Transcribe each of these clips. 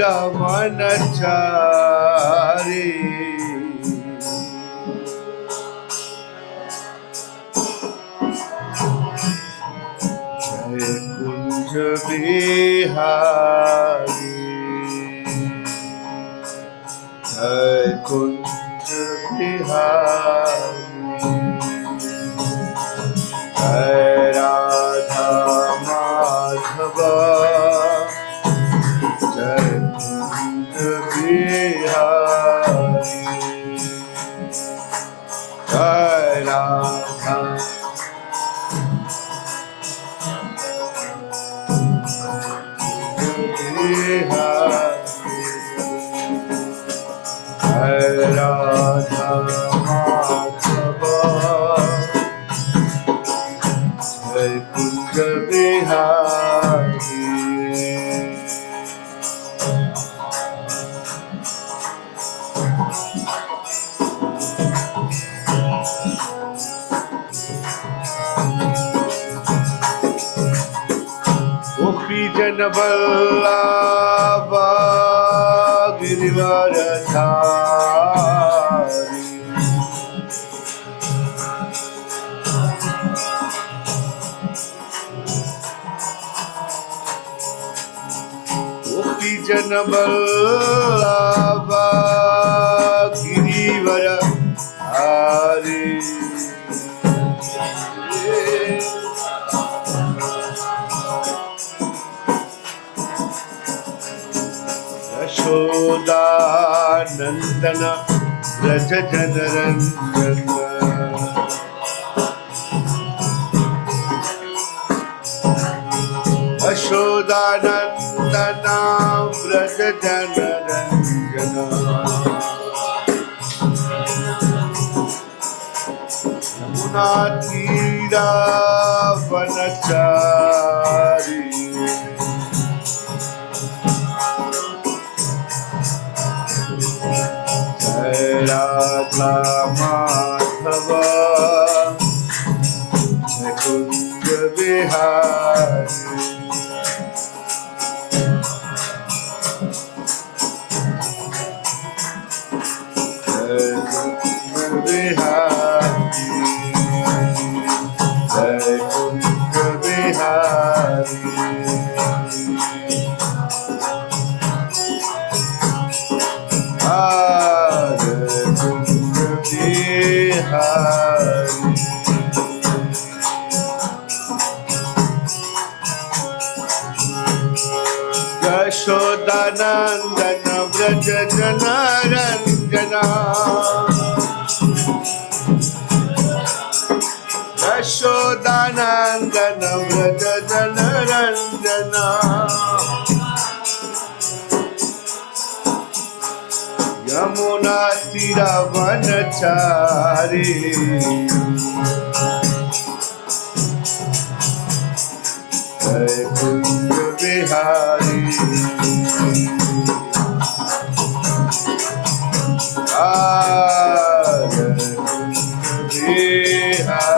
रमन चारे जय कुंज बिहारी जय कुंज बिहारी जय राधा माधव जय कुंज बिहारी जय राधा जय राधा माधव जय कुंज बिहारी गोपी जन वल्लभ गिरिवरधारी गोपी जन वल्लभ गिरिवरधारी यशोदानंदन व्रज जनरंजन यशोदानंदन व्रज जनरंजन यमुना तीरा वनचारी जय राधा माधव जय कुंज बिहारी जय कुंज बिहारी जय कुंज बिहारी यशोदानंदन व्रज जनरंजना यशोदानंदन व्रज जनरंजना यमुना तीरा वनचारी जय कुंज बिहारी जय कुंज बिहारी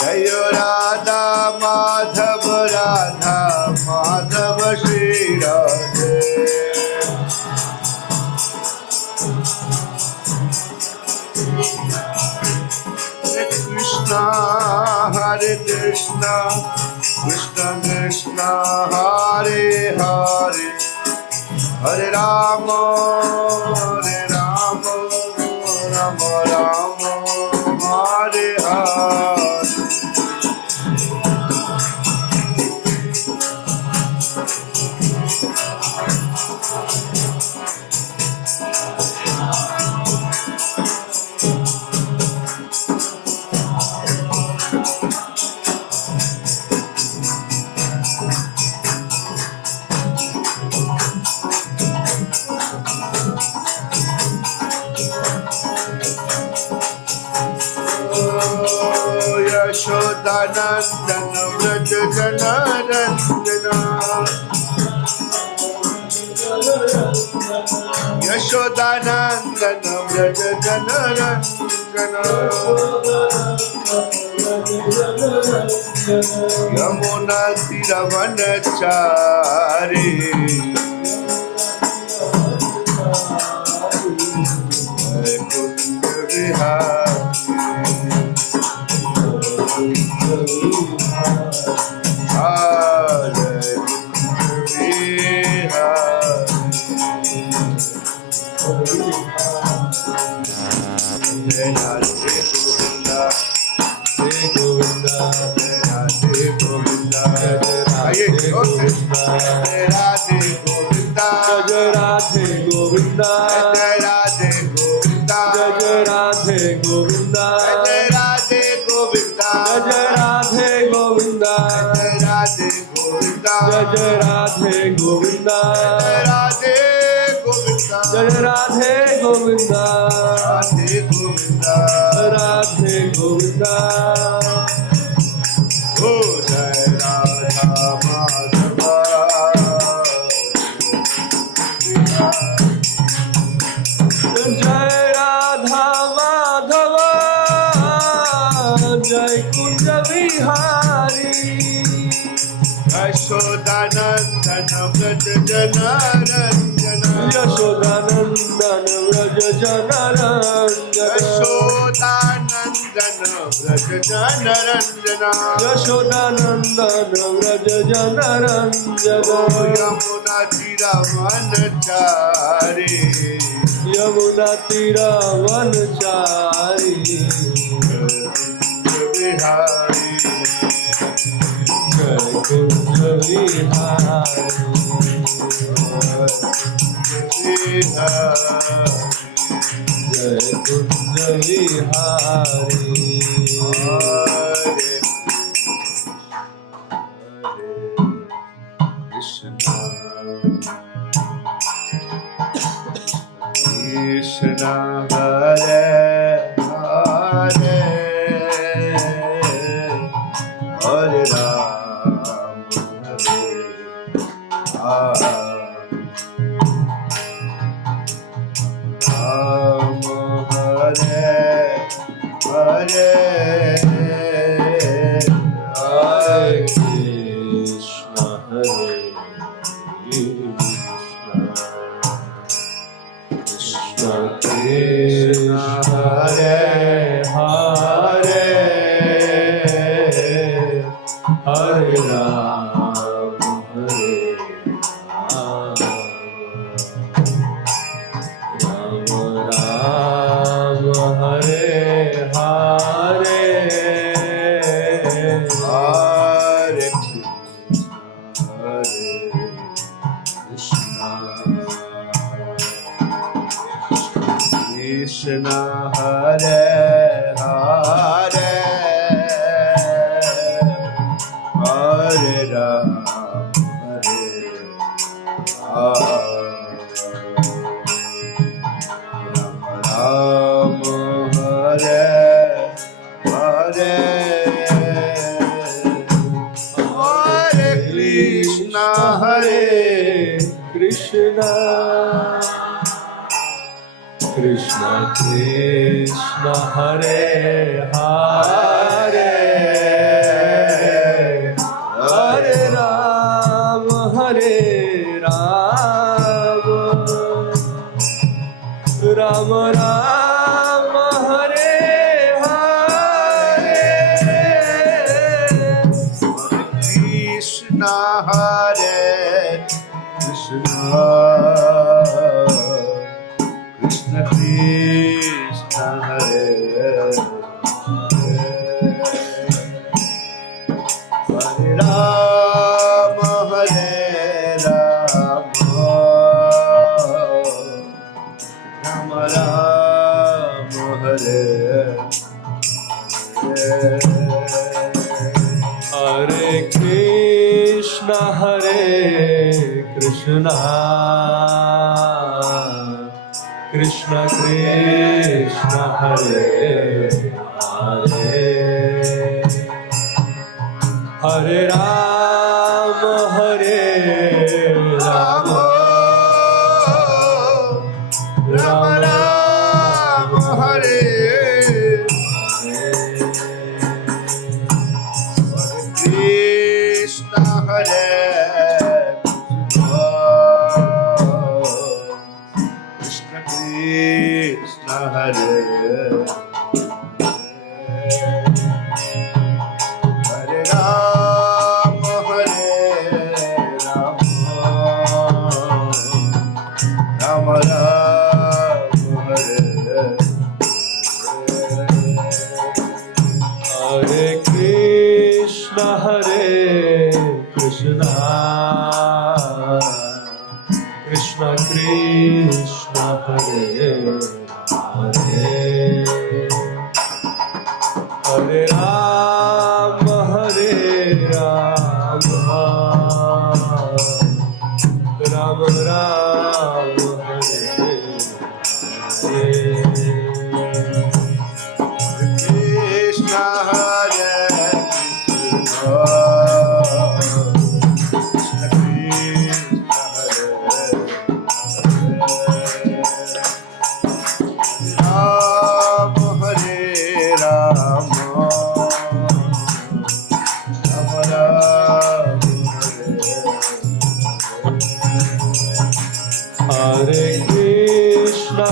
जय Radha Madhav Radha Madhav Shri Radhe Krishna Hare Krishna Krishna Krishna Hare Hare Hare Rama Rama Rama Hare Hare Yashodanandana Vraj Janarandana Yashodanandana Vraj Janarandana Yamuna तीरवनचारी कुंज विहारी जय राधे गोविंदा राधे गोविंदा जय राधे गोविंदा राधे गोविंदा राधे गोविंदा ओ जय राधा माधवा जय राधा माधव जय कुंज विहारी यशोदानंदन व्रज जनारंजन यशोदानंदन व्रज जनारंजन यशोदानंदन व्रज जनारंजन यशोदानंदन व्रज जनारंजन यमुना तीरवनचारी यमुना तीरवनचारी बिहारी जय कुंज विहारी जय कुंज Vihari Krishna Hare Hare Hare Ram Hare Ram Hare Hare Hare Krishna Hare Krishna Krishna Hare Hare Hare Ram Hare Ram Ram Ram Hare Hare Hare Krishna Krishna Hare Hare Hare Ram Hare Ram Hare Hare Hare Krishna Hare Krishna Krishna Krishna Hare Hare Hare Ram Hare Ram Ram Ram Hare Hare Krishna Hare Krishna Krishna Krishna Hare Hare Ram Hare Ram Ram Ram Hare Hare Krishna Hare Krishna Krishna Krishna Hare Hare Hare Ram Hare Ram Ram Ram Hare Hare Krishna Krishna Hare Hare Rama Rama Rama Hare Hare Krishna Krishna Krishna Krishna Hare Hare Hare Rama Rama Rama Hare Hare Krishna Hare Krishna Krishna Hare Rama Hare Rama Rama Rama Hare Krishna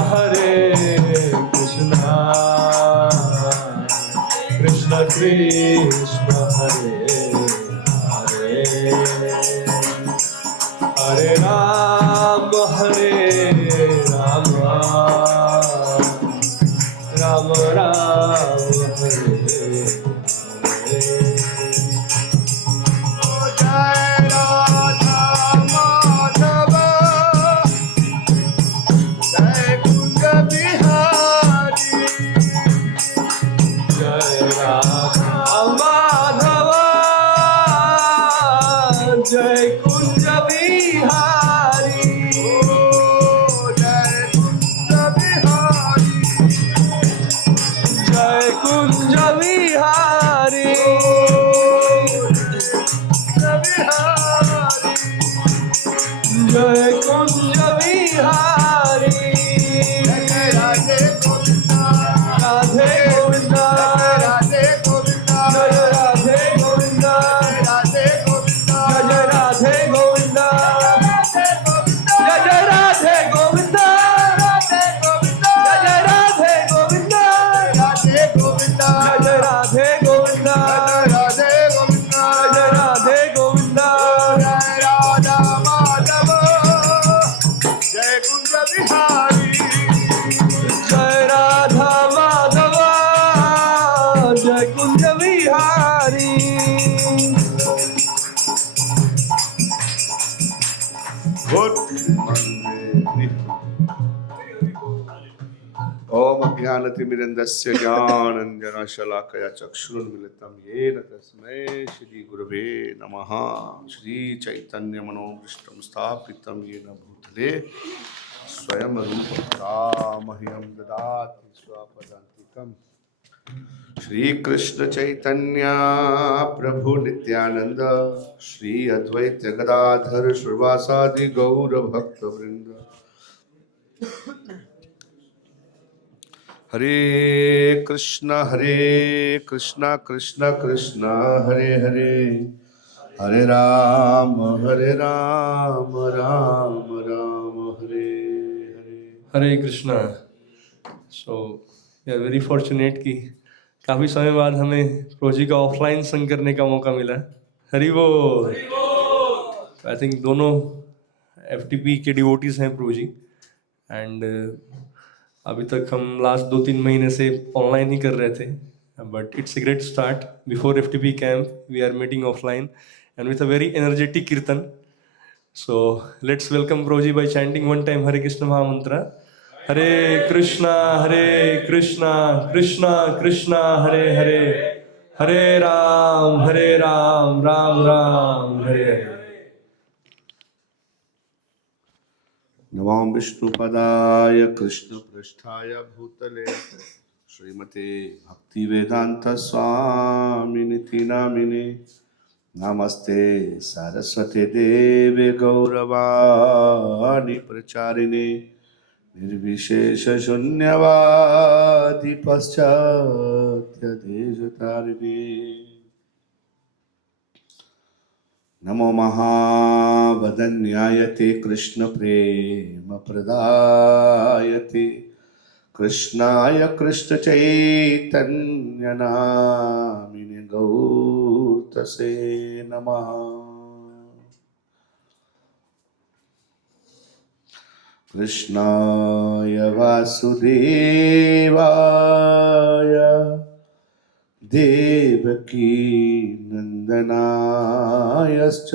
Krishna Krishna Krishna Hare Hare Hare Rama Rama Rama Hare Hare Jai Radha Madhava Jai Kunja Bihari Jai Radha Madhava Jai Kunja Bihari Jai Kunja Bihari Jai Kunja Bihari Jai Kunja Bihari Radhe Govinda Radhe Govinda Radhe Govinda Jai Radhe Govinda Radhe Govinda Jai Radhe Govinda Jai Radhe Govinda Radhe Govinda Jai Radhe Govinda Radhe Govinda Jai Radhe Govinda Radhe Govinda Jai Radhe Govinda Jai Radha Madhava Jai Kunja Bihari Jai Radha Madhava Jai Kunja Bihari ओम ज्ञानतिमिरन्दस्य ज्ञानाञ्जनशलाकया चक्षुरुन्मिलितं येन तस्मै श्रीगुरवे नमः। श्रीचैतन्यमनोभीष्टं स्थापितं येन भूतले स्वयं रूपं मह्यं ददाति स्वपदान्तिकम्। श्रीकृष्ण चैतन्य प्रभु नित्यानंद श्री अद्वैत गदाधर श्रीवासादि गौर भक्त वृंद। Hare Krishna Krishna Krishna Hare Hare Hare Ram Ram Ram Hare Hare. Hare Krishna. So we are very fortunate कि काफ़ी समय बाद हमें प्रोजी का ऑफलाइन संग करने का मौका मिला। हरि बोल। आई थिंक दोनों एफटीपी के डिवोटीज हैं प्रोजी एंड अभी तक हम लास्ट 2-3 महीने से ऑनलाइन ही कर रहे थे, but it's a great start. Before FTP camp we are meeting offline and with a very energetic kirtan. So let's welcome Prabhuji by chanting one time Hare Krishna Mahamantra. Hare Krishna, Krishna Krishna, Hare Hare, Hare Ram, Ram Ram, Hare Hare. नमो विष्णुपदाय कृष्ण पृष्ठाय भूतले श्रीमते भक्ति वेदांत स्वामिनिति नामिने नमस्ते सरस्वती देवे गौरवाणी प्रचारिणे निर्विशेष शून्यवादी पाश्चात्य देशतारिणे। नमो महावदन्याय ते कृष्ण प्रेम प्रदायते कृष्णाय कृष्ण चैतन्य नामिने गौतसे नमः। कृष्णाय वासुदेवाय देवकी नन्दनायश्च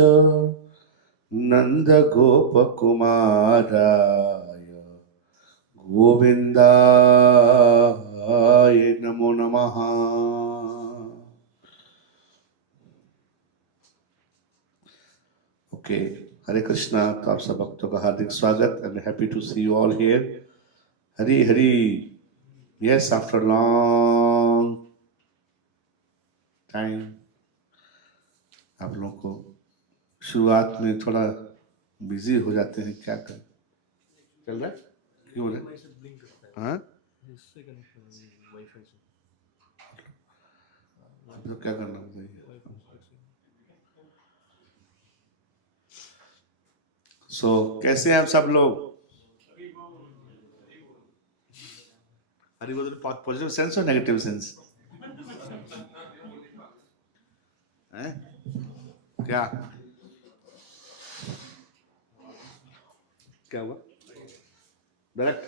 नन्दगोपकुमाराय गोविन्दाय नमो नमः। ओके, हरे कृष्णा। तो आप सब भक्तों का हार्दिक स्वागत and happy to see you all here. Hari Hari. Yes, after long time आप लोगों को शुरुआत में थोड़ा बिजी हो जाते हैं, क्या करें। चल रहा है क्यों बोले? हाँ, अब तो क्या करना बताइए। सो कैसे हैं आप सब लोग? हरी बोल पॉजिटिव सेंस और नेगेटिव सेंस है क्या? क्या हुआ? Direct,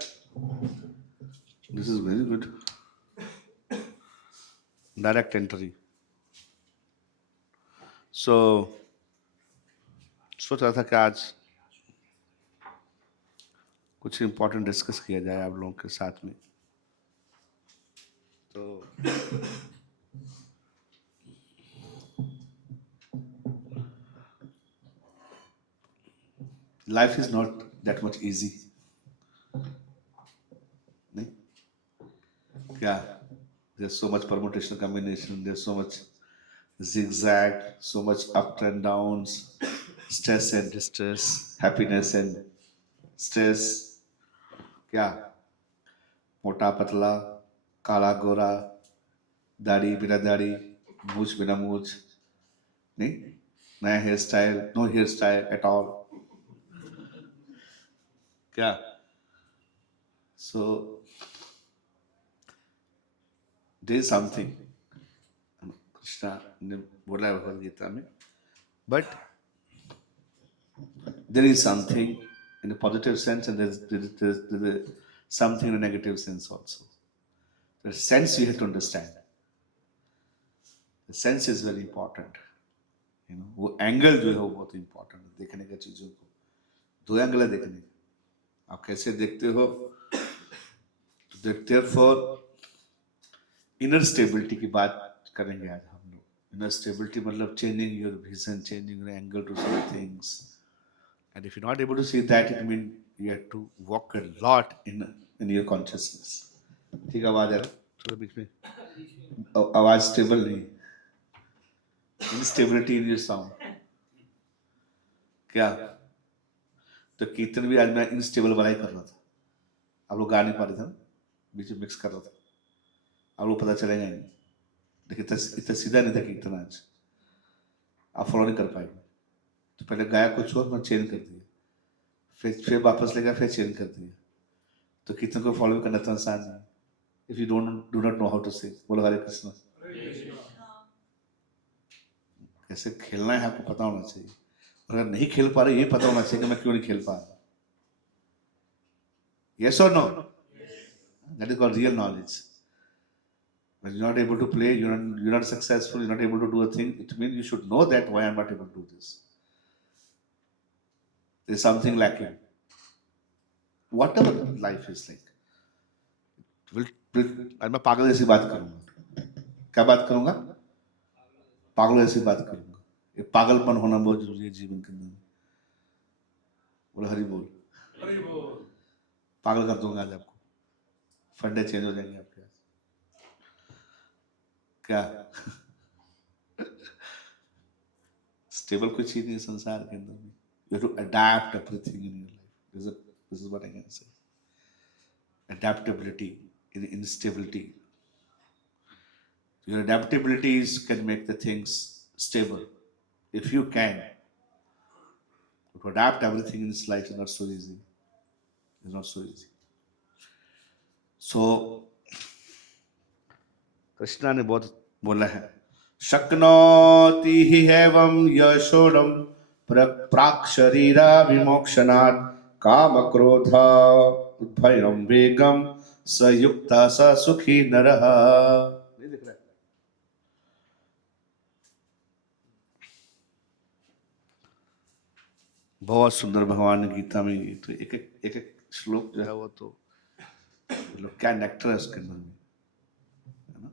this is very good. Direct entry. So सोच रहा था कि आज कुछ इम्पोर्टेंट डिस्कस किया जाए आप लोगों के साथ में। तो life is not that much easy, नहीं क्या? There so much permutation combination, there so much zigzag, so much up and downs, stress and distress, happiness and stress, क्या? मोटा पतला, काला गोरा, दाढ़ी बिना दाढ़ी, मूछ बिना मूछ, नहीं, नया hair style, no hair style at all, क्या? So there is something Krishna ने बोला है भगवद गीता में, but there is something in a positive sense and there's something in a negative sense also. The sense you have to understand. The sense is very important. वो angle जो है वो बहुत important है देखने का चीजों को। दो एंगल है देखने का, आप कैसे देखते हो। तो देयरफॉर इनर स्टेबिलिटी की बात करेंगे आज हम लोग। इनर स्टेबिलिटी मतलब changing your vision, changing your angle to see things. And if you're not able to see that, it means you have to walk a lot in your consciousness. ठीक आवाज आ रहा है थोड़ा बीच में, आवाज स्टेबल नहीं, instability in your sound, क्या? तो कीर्तन भी आज मैं इनस्टेबल वाला ही कर रहा था। आप लोग गा नहीं पा रहे थे ना, बीच में मिक्स कर रहा था, आप लोग पता चलेगा ही नहीं। लेकिन इतना सीधा नहीं था कीर्तन आज, आप फॉलो नहीं कर पाएंगे। तो पहले गाया कुछ और, मैं चेंज कर दिया, फिर वापस लेगा, फिर चेंज कर दिया। तो कीर्तन को फॉलो करना तो आसान है if you do not know how to sing. बोलो हरे कृष्ण। कैसे खेलना है आपको पता होना चाहिए, और अगर नहीं खेल पा रहे ये पता होना चाहिए कि मैं क्यों नहीं खेल पा रहा। यस और no? That is called real knowledge. When you're not able to play, you're not successful, you're not able to do a thing, it means you should know that why I'm not able to do this. There's something lacking. Whatever life is like. आज मैं पागल जैसी बात करूंगा। क्या बात करूंगा? पागल जैसी बात करूंगा। ये पागलपन होना बहुत जरूरी है जीवन के अंदर। बोलो हरि बोल। पागल कर दूंगा आज आपको, फंडे चेंज हो जाएंगे आपके। क्या? स्टेबल कोई चीज नहीं संसार के अंदर में। You have to adapt everything in your life. This is what I can say. Adaptability in instability. Your adaptabilities can make the things stable. If you can, To adapt everything in this life is not so easy. It's not so easy. So Krishna ने बहुत बोला है, शक्नोति हि एवं यशोडम प्राक् शरीरा विमोक्षणात् काम क्रोध उद्भयं वेगम स युक्ता स सुखी नरः। नहीं दिख रहा है? बहुत सुंदर भगवान ने गीता में ये तो एक एक श्लोक जो है वो तो लोग क्या नेक्टर है उसके अंदर में, है ना?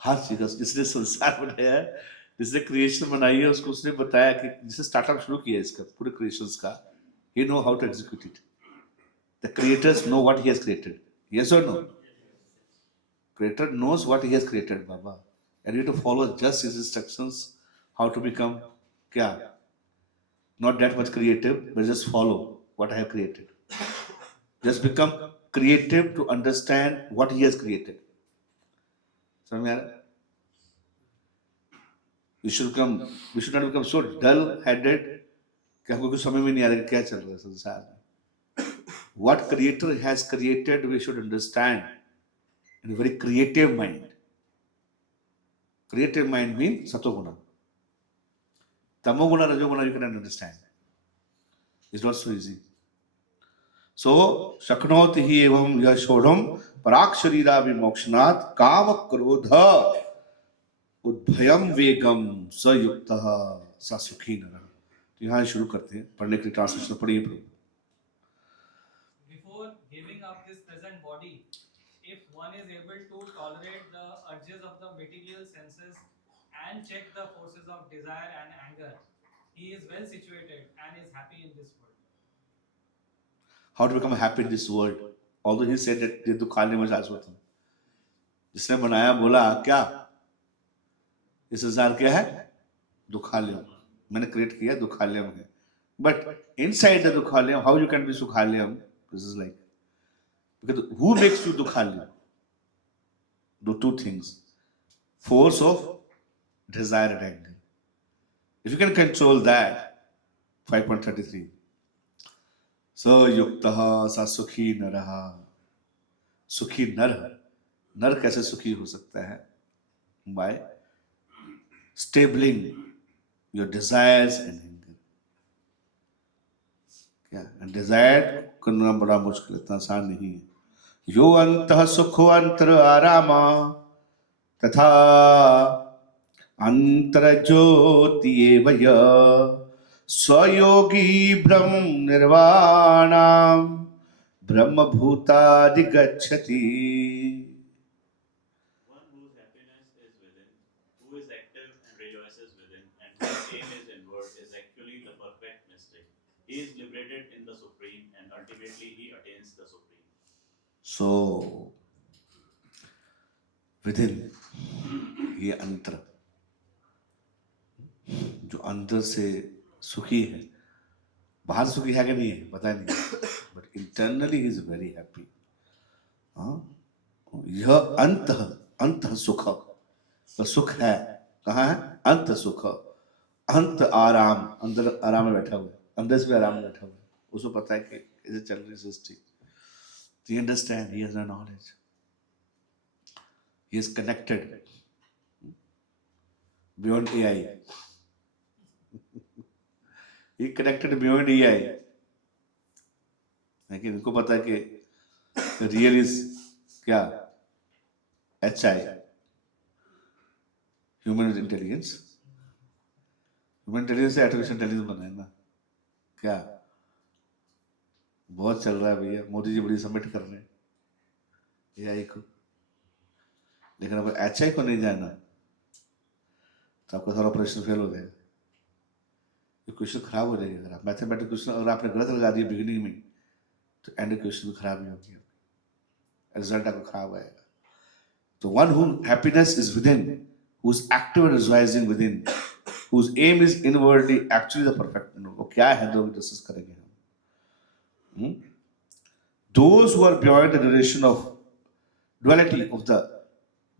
हर चीज जिसने संसार बनाया है, जिसने क्रिएशन बनाई है, उसको उसने बताया कि जिसने स्टार्टअप शुरू किया है इसका पूरे क्रिएशंस का, he know how to execute it. The creators know what he has created. Yes or no? Creator knows what he has created, Baba, and you have to follow just his instructions how to become क्या, not that much creative, but just follow what I have created. Just become creative to understand what he has created. समझ में आ रहा है? We should not become so dull-headed कि हमको कुछ समझ में नहीं आ रहा कि क्या चल रहा है संसार में. What Creator has created, we should understand in a very creative mind. Creative mind means satoguna. Tamoguna, rajoguna, you cannot understand. It's not so easy. So, shaknoti hi evam yashodam parak sharira vimokshanath kama krodha उद्भयम वेगम सयुक्तः सा सुखी नरः। तो यहाँ शुरू करते हैं पढ़ने के लिए, ट्रांसलेशन पढ़िए प्रभु। Before giving up this present body, if one is able to tolerate the urges of the material senses and check the forces of desire and anger, he is well situated and is happy in this world. How to become happy in this world? Although he said that ये दुखालय में शाश्वत है, जिसने बनाया बोला क्या, ये संसार क्या है? दुखालय, मैंने क्रिएट किया दुखालय है, बट इनसाइड द दुखालय, हाउ यू कैन बी सुखालय? This is like, because who makes you दुखालय? Do two things: force of desire and anger. If you can control that, 5.33. So युक्तः सा सुखी नरः। सुखी नर, नर कैसे सुखी हो सकता है? By stabling your desires and anger. क्या? And desire करना बड़ा मुश्किल है, इतना आसान नहीं है। यो अंतः सुखो अंतर आरामा तथा अंतर ज्योति एव यः स्वयोगी ब्रह्म निर्वाणाम ब्रह्म भूतादिगच्छति। One whose happiness is within, who is active and rejoices within, and whose aim is inward, is actually the perfect mystic. He is liberated in the Supreme, and ultimately he attains the Supreme. So, within ये अंतर, जो अंदर से सुखी है, बाहर सुखी है कि नहीं है पता नहीं, but internally is very happy. यह अंत सुख, तो सुख है कहाँ है? अंत सुख, अंत आराम, अंदर आराम में बैठा हुआ है, अंदर से भी आराम में बैठा हुआ है, उसको पता है कि इसे चल रही सृष्टि। Do you understand? He has no knowledge. He is connected beyond AI. He connected beyond AI. लेकिन इनको पता है कि रियल इज क्या? HI, human intelligence. Human intelligence से आर्टिफिशियल इंटेलिजेंस बना है ना, क्या बहुत चल रहा है भैया, मोदी जी बड़ी सबमिट कर रहे हैं AI को, लेकिन अगर HI को नहीं जाना तो आपका सारा ऑपरेशन फेल हो जाएगा। ये क्वेश्चन खराब हो जाएगा। अगर आप मैथमेटिक्स क्वेश्चन अगर आपने गलत लगा दिया बिगिनिंग में, तो एंड क्वेश्चन भी खराब ही होगी, रिजल्ट आपका खराब आएगा। तो one who happiness is within, who is active and rejoicing within, whose aim is inwardly, actually the perfect, वो क्या है जो डिस्कस करेंगे हम। Those who are beyond the duration of duality of the,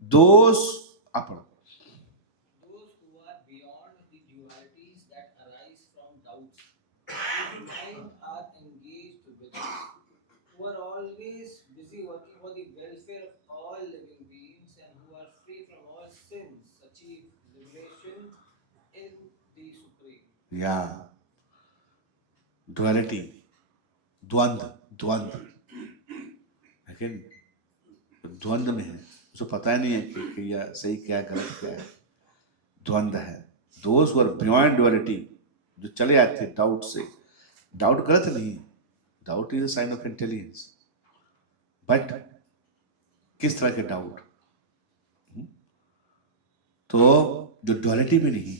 those upper, Those who are beyond the dualities that arise from doubts, who mind are engaged with us, who are always busy working for the welfare of all living beings and who are free from all sins, achieve liberation in the Supreme. या duality, द्वंद्व द्वंद्व, लेकिन द्वंद्व में है, उसको पता ही नहीं है कि यह सही क्या है गलत क्या है, द्वंद्व है. Those who are beyond duality, जो चले आते हैं डाउट से. डाउट गलत नहीं है, doubt is a sign of intelligence, but किस तरह के डाउट. तो जो डुअलिटी में नहीं,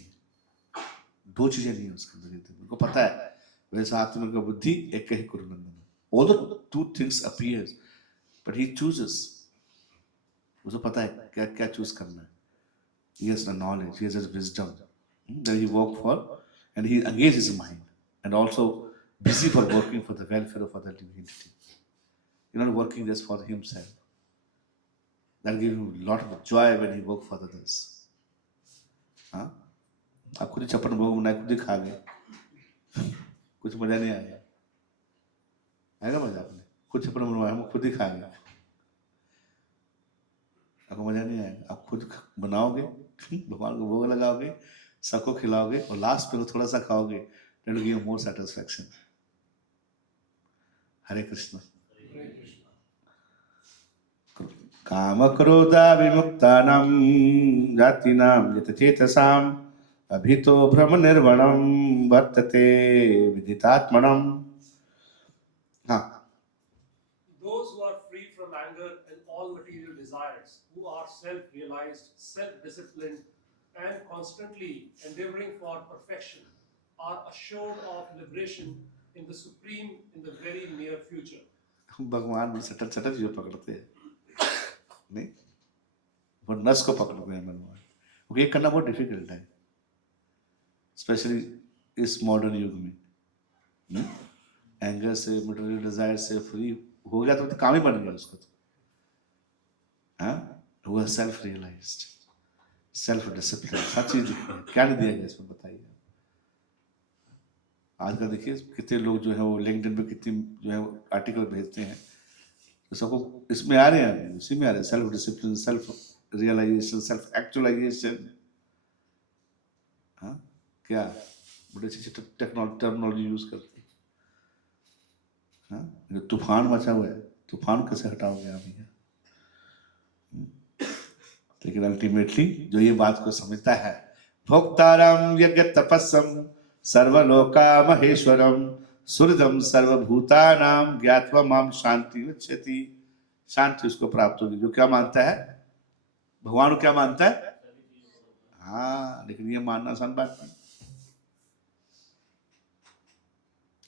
दो चीजें नहीं है उसके अंदर. उनको पता है वैसे आत्मा का बुद्धि एक ही Kurunandan. Although two things appears, but he chooses. उसको पता है क्या क्या चूज करना है. He has the knowledge, he has the wisdom that he work for, and he engages his mind, and also busy for working for the welfare of other living entities. He's not working just for himself. That gives him a lot of joy when he work for others. हाँ, आप खुद ही छप्पन भोग बनाए, खुद ही खा गए, कुछ मजा नहीं आया. आएगा मजा? आपने खुद छप्पन भोग बनाया, हम खुद ही खा गए, आपको मजा नहीं आएगा. आप खुद बनाओगे, भगवान को भोग लगाओगे, सबको खिलाओगे, और लास्ट में थोड़ा सा खाओगे, that will give you more satisfaction. हरे कृष्ण. काम क्रोधा विमुक्तानां जातिनां यतचेतसां अभितो भ्रम निर्वणं वर्तते विदितात्मनं. हाँ, Those who are free from anger and all material desires, who are self-realized, self-disciplined, and constantly endeavoring for perfection, are assured of liberation in the Supreme in the very near future. भगवान भी subtle subtle चीजें पकड़ते हैं, नहीं, वो नस को पकड़ते हैं भगवान. ये करना बहुत डिफिकल्ट है, स्पेशली इस मॉडर्न युग में. एंगर से, मटेरियल डिजायर से फ्री हो गया तो काम ही बन गया उसका. तो हाँ, वो सेल्फ रियलाइज्ड, सेल्फ डिसिप्लिन, हर चीज क्या नहीं दिया गया इसमें, बताइए. आजकल देखिए कितने लोग जो है वो लिंक्डइन पे कितनी जो है आर्टिकल भेजते हैं, तो सबको इसमें आ रहे हैं, उसी में आ रहे हैं. Self discipline, self realisation, self actualisation. हाँ, क्या बड़े अच्छी टर्मिनोलॉजी यूज करते हैं. हाँ, जो तूफान मचा हुआ है, तूफान कैसे हटाओगे आप यहाँ. लेकिन अल्टीमेटली जो ये बात को समझता है, भोक्ताराम यज्ञ तपस्सम सर्वलोका महेश्वरम सुहृदम सर्वभूतानाम ज्ञात्वा माम शांति उच्यति. शांति उसको प्राप्त होगी जो क्या मानता है, भगवान को क्या मानता है. हाँ, लेकिन ये मानना आसान बात नहीं.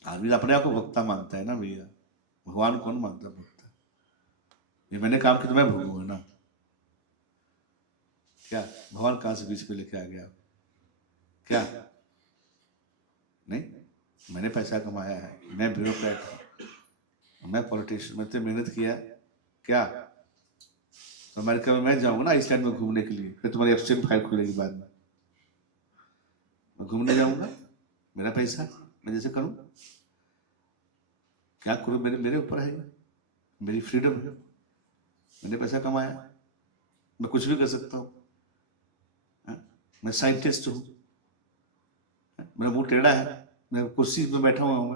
आदमी अपने आप को भक्ता मानता है ना भैया, भगवान कौन मानता है भक्ता. ये मैंने काम किया तो मैं भोगूंगा ना. क्या भगवान कहां से बीच में लेके आ गया? क्या नहीं, मैंने पैसा कमाया है, मैं ब्यूरोक्रेट हूं, मैं पॉलिटिशियन, मैंने मेहनत किया. क्या तो अमेरिका में मैं जाऊंगा ना आइसलैंड में घूमने के लिए, फिर तुम्हारी एब्स्टेंट फाइल खुलेगी बाद में. मैं घूमने जाऊंगा, मेरा पैसा, मैं जैसे करूं, क्या करूं, मेरे ऊपर है, मेरी फ्रीडम है, मैंने पैसा कमाया, मैं कुछ भी कर सकता हूं. मैं साइंटिस्ट हूं, मेरा मुंह टेढ़ा है, मैं कुर्सी में बैठा हुआ हूं,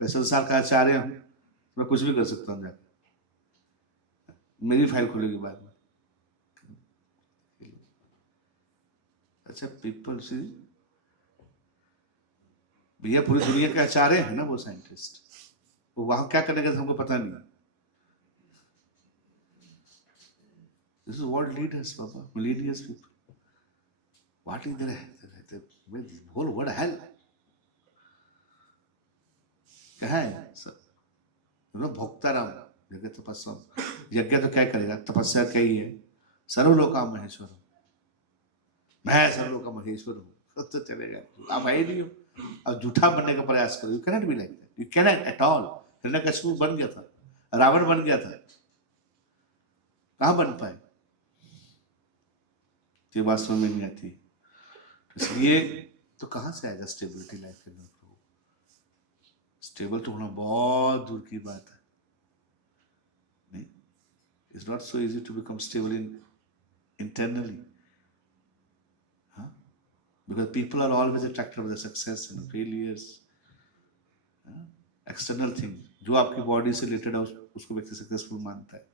मैं संसार का आचार्य हूं, मैं कुछ भी कर सकता हूं जाकर, मेरी फाइल खुलेगी बाद में. अच्छा, पीपल सी भैया पूरी दुनिया के आचार्य है ना वो साइंटिस्ट, वो वहां क्या करेगा हमको पता नहीं. दिस इज वर्ल्ड लीडर्स बाबा, millionaires people. What is their whole word hell क्या है सर. भोक्ताराम यज्ञ तपस्या, यज्ञ तो क्या करेगा, तपस्या क्या ही है. सर्वलोका महेश्वर, मैं सर्वलोका महेश्वर हूँ, तो चलेगा. आप है नहीं हो, अब झूठा बनने का प्रयास करो. You cannot be like that, you cannot at all. Hiranyakashipu बन गया था, रावण बन गया था, कहाँ बन पाए. ये बात समझ में नहीं आती. इसलिए तो कहाँ से आएगा स्टेबिलिटी लाइफ के अंदर. स्टेबल तो होना बहुत दूर की बात है, नहीं. It's not so easy to become stable in internally, huh? Because people are always attracted by the success and failures, huh? External thing जो आपकी बॉडी से रिलेटेड है उसको व्यक्ति सक्सेसफुल मानता है.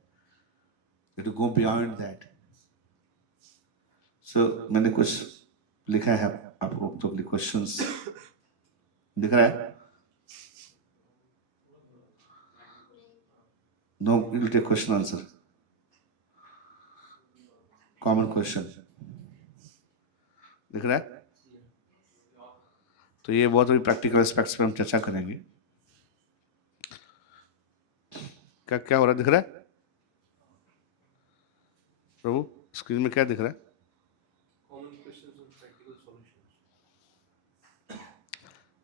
You have to go beyond that. So मैंने कुछ लिखा है आपको तो अपने क्वेश्चंस दिख रहा है. No, you will take question answer. Common question दिख रहा है. तो ये बहुत बड़ी प्रैक्टिकल एस्पेक्ट्स पे हम चर्चा करेंगे. क्या क्या हो रहा है दिख रहा है प्रभु? स्क्रीन में क्या दिख रहा है? कॉमन क्वेश्चंस और प्रैक्टिकल सॉल्यूशंस.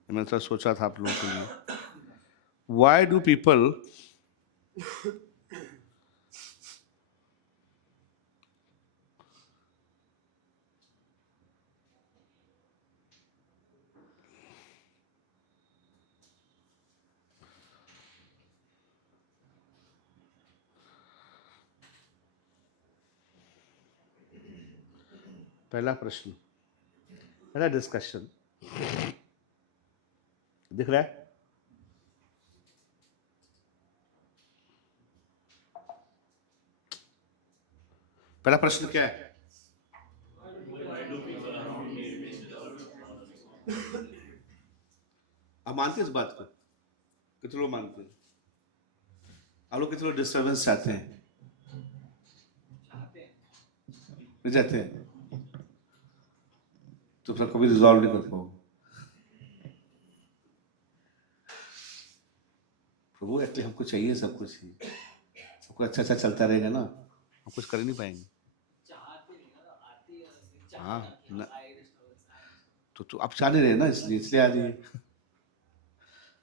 मैंने थोड़ा सोचा था आप लोगों के लिए. व्हाई डू पीपल पहला प्रश्न, पहला डिस्कशन दिख रहा है. पहला प्रश्न क्या है? आप मानते हैं इस बात को? कितने लोग मानते हैं? आप लोग कितने लोग डिस्टर्बेंस चाहते हैं? नहीं चाहते हैं तो फिर कभी रिजॉल्व नहीं कर पाओगे. प्रभु एक्चुअली हमको चाहिए सब कुछ ही, सब कुछ अच्छा अच्छा चलता रहेगा ना, हम कुछ कर ही नहीं पाएंगे. हाँ न, तो आप चाह नहीं रहे ना, इसलिए आ जाइए.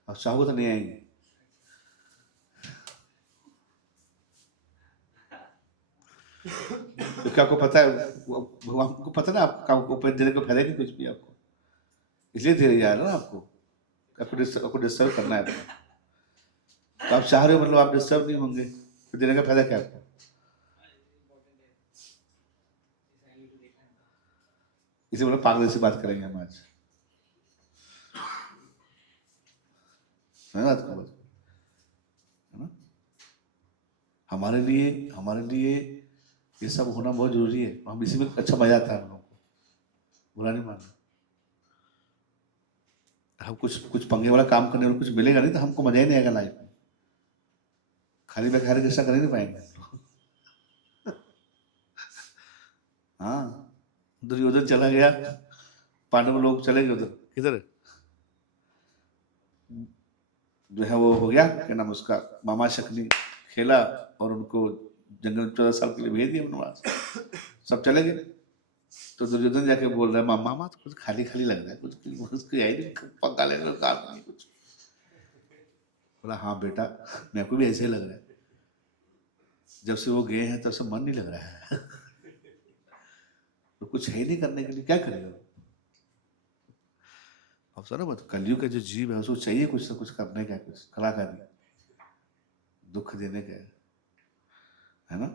आप चाहो तो नहीं आएंगे. तो क्या आपको पता है, भगवान को पता ना आपको ऊपर देने को फायदा नहीं कुछ भी आपको, इसलिए दे रही है ना आपको. आपको डिस्टर्ब करना है आपको. तो आप चाह रहे हो मतलब आप डिस्टर्ब नहीं होंगे, तो देने का फायदा क्या आपको? इसे मतलब पागल से बात करेंगे हम आज, है ना? है ना? हमारे लिए ये सब होना बहुत जरूरी है. हम इसी में अच्छा मजा आता है हम लोगों को, बुरा नहीं मानना. हम कुछ पंगे वाला काम करने और कुछ मिलेगा नहीं तो हमको मजा ही नहीं आएगा लाइफ में. खाली बेकार कृष्णा कर ही नहीं पाएंगे. हाँ, दुर्योधन चला गया, पांडव लोग चले गए उधर. किधर जो है वो हो गया, क्या नाम उसका, मामा शक्ति खेला और उनको जंगल में 14 साल के लिए भेज दिया वनवास. सब चले गए. तो दुर्योधन जाके बोल रहा है मामा तो कुछ खाली खाली लग रहा है, कुछ आई नहीं, पक्का लेने का काम नहीं कुछ. बोला हाँ बेटा मेरे को भी ऐसे ही लग रहा है, जब से वो गए हैं तब से मन नहीं लग रहा है. तो कुछ है नहीं करने के लिए, क्या करेगा? अब सर मत, कलयुग का जो जीव है उसको चाहिए कुछ ना कुछ करने का, कुछ कलाकारी, दुख देने का, है ना?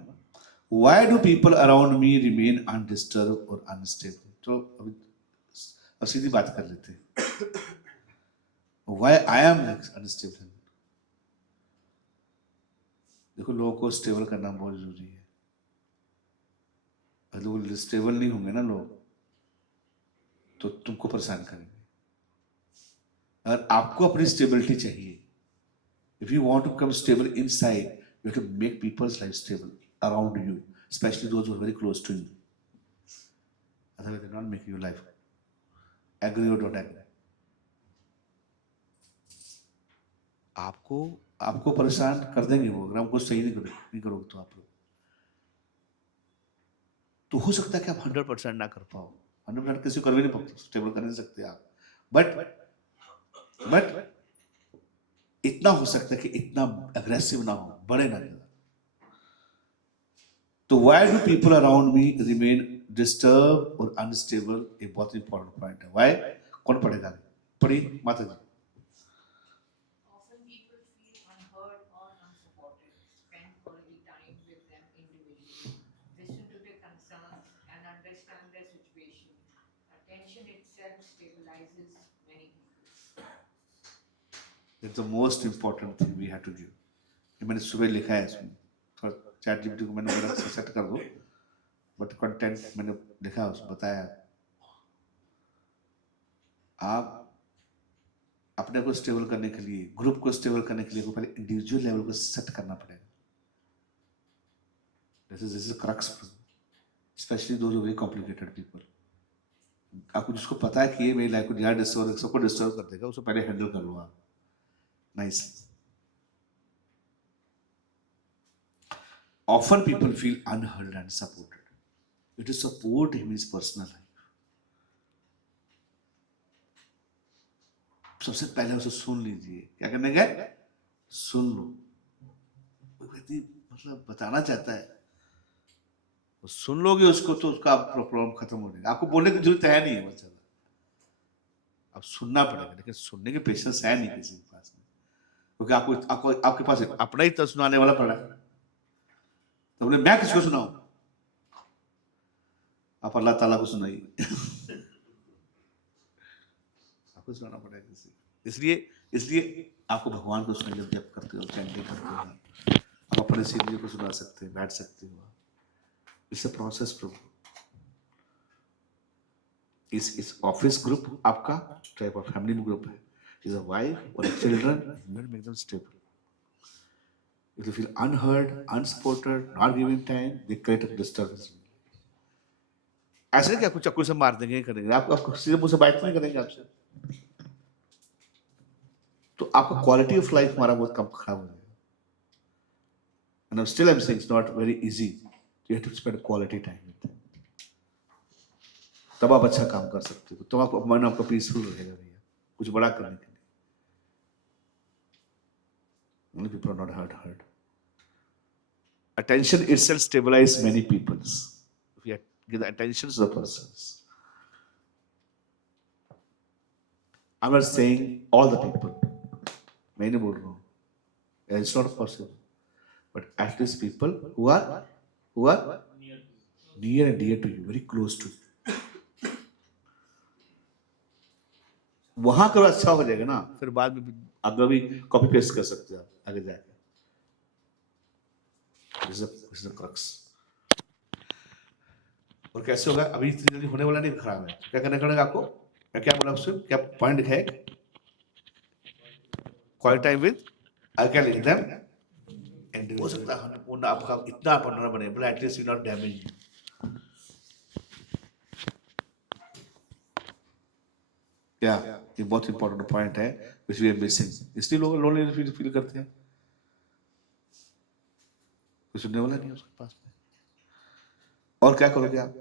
Why do people around me remain undisturbed or unstable? तो अभी अब सीधी बात कर लेते हैं. Why I am unstable? देखो लोगों को स्टेबल करना बहुत जरूरी है. अगर वो स्टेबल नहीं होंगे ना लोग तो तुमको परेशान करेंगे. अगर आपको अपनी स्टेबिलिटी चाहिए, if you want to become stable inside, you have to make people's life stable around you, especially those who are very close to you. Otherwise, they will not make your life. Agree or don't agree? आपको परेशान कर देंगे वो, अगर हमको सही नहीं करोगे तो आप लोग. तो हो सकता है कि आप 100% ना कर पाओ. 100% किसी को कर भी नहीं पाओ, स्टेबल कर नहीं सकते आप. बट इतना हो सकता है कि इतना अग्रेसिव ना हो, बढ़े ना ज्यादा. तो why do people around me remain disturb और अनस्टेबल, एक बहुत इंपॉर्टेंट पॉइंट है. व्हाई? कौन पढ़ेगा? पढ़ी माता जी. It's the most important thing we have to give. ये मैंने सुबह लिखा है इसमें, थोड़ा चैट जीपीटी को मैंने बोला सेट कर दो, बट कंटेंट मैंने लिखा है उसमें बताया, आप अपने को स्टेबल करने के लिए, ग्रुप को स्टेबल करने के लिए को पहले इंडिविजुअल लेवल को सेट करना पड़ेगा. This is a crux, especially those very complicated people. आपको जिसको पता है कि ये मेरी लाइफ को ज़्यादा डिस्टर्ब, सबको डिस्टर्ब कर देगा, उसको पहले हैंडल कर लो आप nicely. Often people feel unheard and supported. It is support him in his personal life. सबसे पहले उसे सुन लीजिए. क्या करने गए? सुन लो. वो व्यक्ति मतलब बताना चाहता है, वो सुन लोगे उसको तो उसका प्रॉब्लम खत्म हो जाएगा. आपको बोलने की जरूरत है नहीं है, मतलब अब सुनना पड़ेगा, लेकिन सुनने के पेशेंस है नहीं किसी के पास में, क्योंकि आपके पास अपना ही तो सुनाने वाला पड़ा है. तो बोले मैं किसको सुनाऊं? आप अल्लाह ताला को सुनाइए. आपको सुनाना पड़ेगा किसी. इसलिए आपको भगवान को सुनाइए. जब करते हो, चैंटिंग करते हो, आप अपने सीनियर को सुना सकते हो, बैठ सकते हो. इट्स अ प्रोसेस प्रभु. इस ऑफिस ग्रुप आपका टाइप ऑफ फैमिली ग्रुप है, इज अ वाइफ और children, make them stable. If you feel unheard, unsupported, not given time, they create a disturbance. ऐसे नहीं कि आपको चक्कू से मार देंगे, करेंगे आपको सीधे मुंह से बात नहीं करेंगे आपसे, तो आपका क्वालिटी ऑफ लाइफ हमारा बहुत कम खराब हो जाएगा. And still I'm saying it's not very easy. You have to spend quality time with them. तब आप अच्छा काम कर सकते हो, तो आपको मन आपका पीसफुल रहेगा भैया, कुछ बड़ा करने के लिए. Only people are not heard. Attention itself stabilizes many peoples. If you give the attention to the persons. I'm not saying all the people. मैं नहीं बोल रहा हूँ. It's not possible. But at least people who are near and dear to you, very close to you. वहां करो अच्छा हो जाएगा ना, फिर बाद में आगे भी कॉपी पेस्ट कर सकते हो आप आगे जाके. This is the crux. और कैसे होगा? अभी इतनी जल्दी होने वाला नहीं, खराब है. क्या करना पड़ेगा आपको? मैं क्या बोला उससे? क्या पॉइंट है? Quality time with I can लिख देम एंड हो सकता है वो ना आपका इतना पार्टनर बने, but at least you not damage. क्या ये बहुत इंपॉर्टेंट पॉइंट है which we are missing. इसलिए लोग लोनली फील करते हैं, कुछ सुनने वाला नहीं है उसके पास में. और क्या करोगे आप?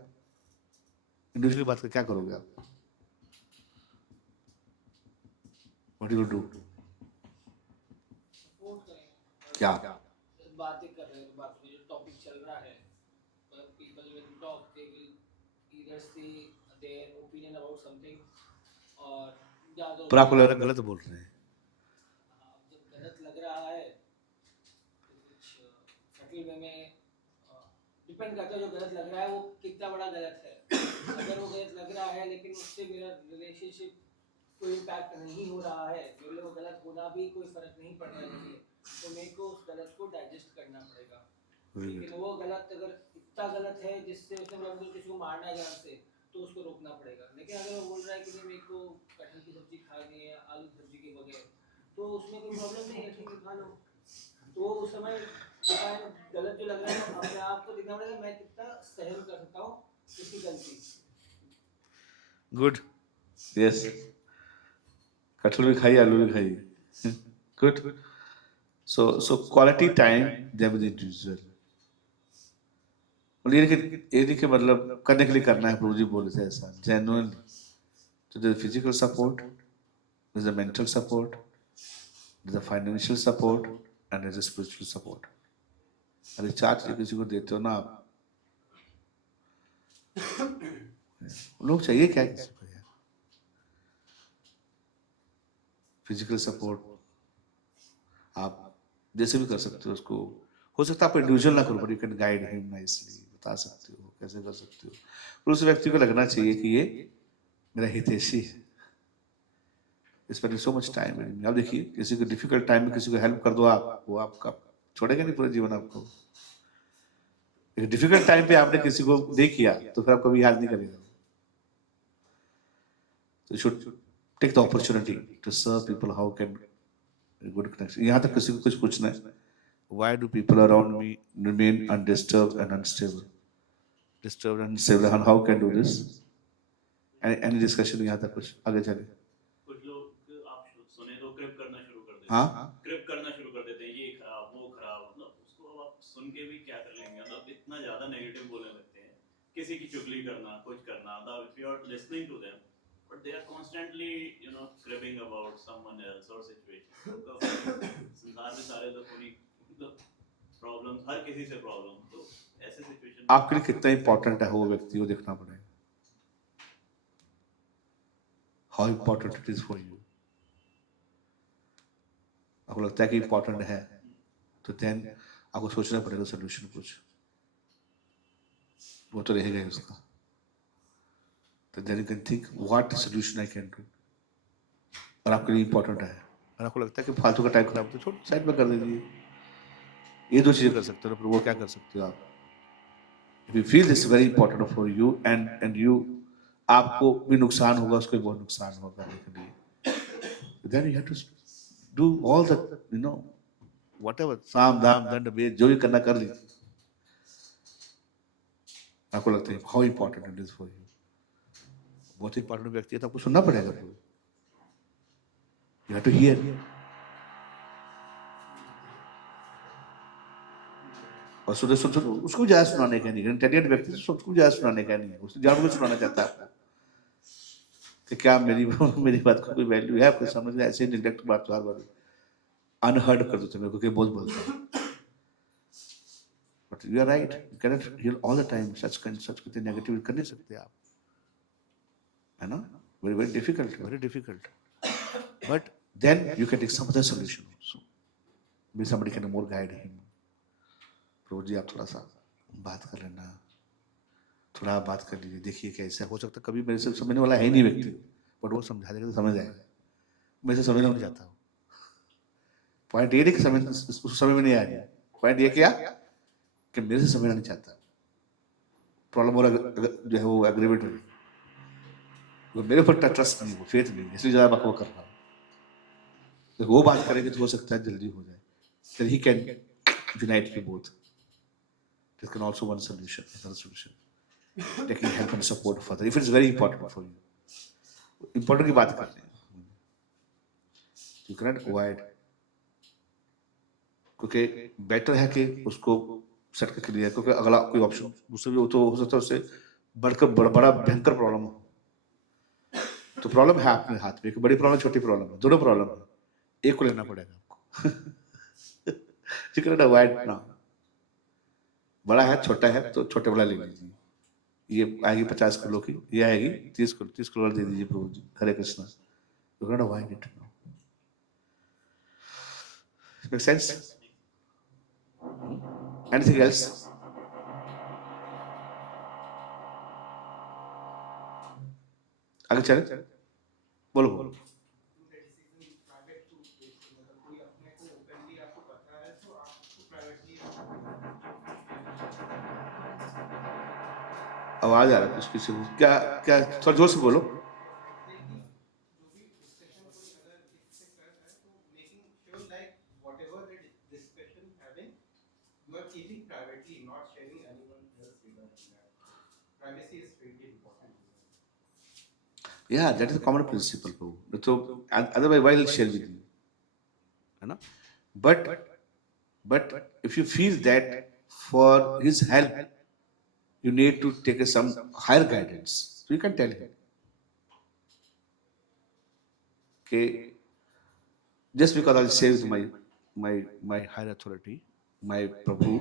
इंडिविजुअली बात कर क्या करोगे आप? What do you do? Support करें. क्या? बातें कर रहे हैं, बात जो टॉपिक चल रहा है, people will talk, they will either say their opinion about something और ज़्यादा. पर आपको लग रहा है गलत बोल रहे हैं. जब गलत लग रहा है तो कुछ सटीक वे में डिपेंड करता है. जो गलत लग रहा है वो कितना बड़ा गलत है. अगर वो गलत लग रहा है लेकिन उससे मेरा रिलेशनशिप कोई इम्पैक्ट नहीं हो रहा है, मेरे लिए वो गलत होना भी कोई फर्क नहीं पड़ रहा है, तो मेरे को उस गलत को डाइजेस्ट करना पड़ेगा. लेकिन वो गलत अगर इतना गलत है जिससे उसने बोला मुझे किसी को मारना है जान से, तो उसको रोकना पड़ेगा. लेकिन अगर वो बोल रहा है कि नहीं मेरे को कटहल की सब्जी खानी है आलू की सब्जी के बगैर, तो उसमें कोई प्रॉब्लम नहीं है, ठीक है खा लो. तो उस समय गलत जो लग रहा है अपने आप को देखना पड़ेगा मैं कितना सहन कर सकता हूँ इसकी गलती. गुड. यस, कटहल भी खाइए, आलू भी खाइए. Good. So quality time them with individual. और ये देखिए मतलब करने के लिए करना है. प्रभु जी बोले थे ऐसा जेन्युइन. तो there physical support, there the mental support, there the financial support and there the spiritual support. अरे चार्ज किसी को देते हो ना आप, लोग चाहिए क्या किसी को यार? फिजिकल सपोर्ट आप जैसे भी कर सकते हो उसको. हो सकता है आप इंडिविजुअल ना करो, but you can guide him nicely. बता सकते हो कैसे कर सकते हो. और उस व्यक्ति को लगना चाहिए कि ये मेरा हितैषी है, स्पेंडिंग सो मच टाइम। अब देखिए किसी को डिफिकल्ट टाइम में किसी को हेल्प कर दो आप, वो आपका छोड़ेगा नहीं पूरे जीवन आपको। एक डिफिकल्ट टाइम पे आपने किसी को नहीं किया तो फिर आप कभी याद नहीं करेगा। So you should take the opportunity to serve people. How can good connection? यहाँ तक किसी को कुछ पूछना है? Why do people around me remain undisturbed and unstable? Disturbed and unstable. And how can do this? Any discussion यहाँ तक कुछ आगे चले? कुछ लोग आप सुने तो क्रिप करना शुरू कर देते हाँ? हैं, क्रिप करना शुरू कर देते हैं, ये खराब वो खराब, मतलब उसको अब आप सुन के भी क्या कर लेंगे, मतलब इतना ज्यादा नेगेटिव बोलने लगते हैं, किसी की चुगली करना, कुछ करना, if you are listening to them but they are constantly cribbing about someone else or situation। तो संसार में सारे लोग पूरी प्रॉब्लम्स, हर किसी से प्रॉब्लम, तो ऐसे सिचुएशन आपके लिए कितना इंपॉर्टेंट है वो व्यक्ति को देखना पड़ेगा। How important it is for you. आपको लगता है कि इंपॉर्टेंट है तो देन आपको सोचना पड़ेगा सोल्यूशन कुछ, वो तो रहेगा ही उसका। तो then you can think what solution I can do. और आपके लिए इंपॉर्टेंट है और आपको लगता है कि फालतू का टाइम खराब तो छोड़ साइड में कर दीजिए। ये दो चीजें कर सकते हो, वो क्या कर सकते हो आप? If you feel this very important for you and you, आपको भी नुकसान होगा, उसको भी बहुत नुकसान होगा करने के लिए, then you have to do all the whatever, साम दाम दंड भेद जो भी करना कर लीजिए। आपको लगता है how important it is for you, बहुत इंपॉर्टेंट व्यक्ति है तो आपको सुनना पड़ेगा। You have to hear. और सुन उसको ज्यादा सुनाने का नहीं, इंटेलिजेंट व्यक्ति से उसको ज्यादा सुनाने का नहीं है, उसको जानबूझ के सुनाना चाहता है आपको कि क्या मेरी बात को कोई वैल्यू है आपको समझ में, ऐसे निग्लेक्ट बात बार बार अनहर्ड कर देते मेरे को कि बहुत बोलता है। But you are right, you can not hear all the time सच कुछ नेगेटिव कर नहीं सकते आप, है ना? Very very difficult but then you can take some other solution also. May somebody can more guide him. Roj ji आप थोड़ा सा बात कर लेना, थोड़ा बात कर लीजिए, देखिए कैसे हो सकता है। कभी मेरे से समझने वाला है ही नहीं व्यक्ति, बट वो समझा देगा तो समझ आएगा। मेरे से समझना नहीं चाहता हूँ। पॉइंट ये नहीं कि समझ में नहीं आ रही, पॉइंट ये क्या कि मेरे से समझना नहीं चाहता। प्रॉब्लम वाला जो है वो एग्रीमेंट है, वो मेरे ऊपर ट्रस्ट नहीं, वो फेथ नहीं, इसलिए ज्यादा बकवास कर रहा हूँ। तो वो बात करेंगे तो हो सकता है जल्दी हो जाए। Then he can unite you both. This can also one solution, another solution. Taking help and support further, if it's very important for you. Important की बात करते हैं। You cannot avoid, क्योंकि बेटर है कि उसको सेट करके लिया, क्योंकि अगला कोई ऑप्शन दूसरा भी हो तो हो सकता है उससे बढ़कर बड़ा भयंकर प्रॉब्लम हो। तो प्रॉब्लम है अपने हाथ में, एक बड़ी प्रॉब्लम छोटी प्रॉब्लम है, दोनों प्रॉब्लम है, एक को लेना पड़ेगा आपको। You cannot avoid now. बड़ा है छोटा है तो छोटे वाला ले लीजिए। ये आएगी 50 किलो की, ये आएगी 30 किलो वाला दे दीजिए प्रभु जी। हरे Krishna. You cannot avoid it now. Make sense? Anything else? आगे चले, बोलो। आवाज आ रहा है किसी को, क्या थोड़ा जोर से बोलो। Yeah, that is a common principle, bro. So otherwise, why will share with you? है ना? But if you feel that for his help, you need to take some higher guidance, so you can tell him. Okay, just because I'll share with my higher authority, my Prabhu,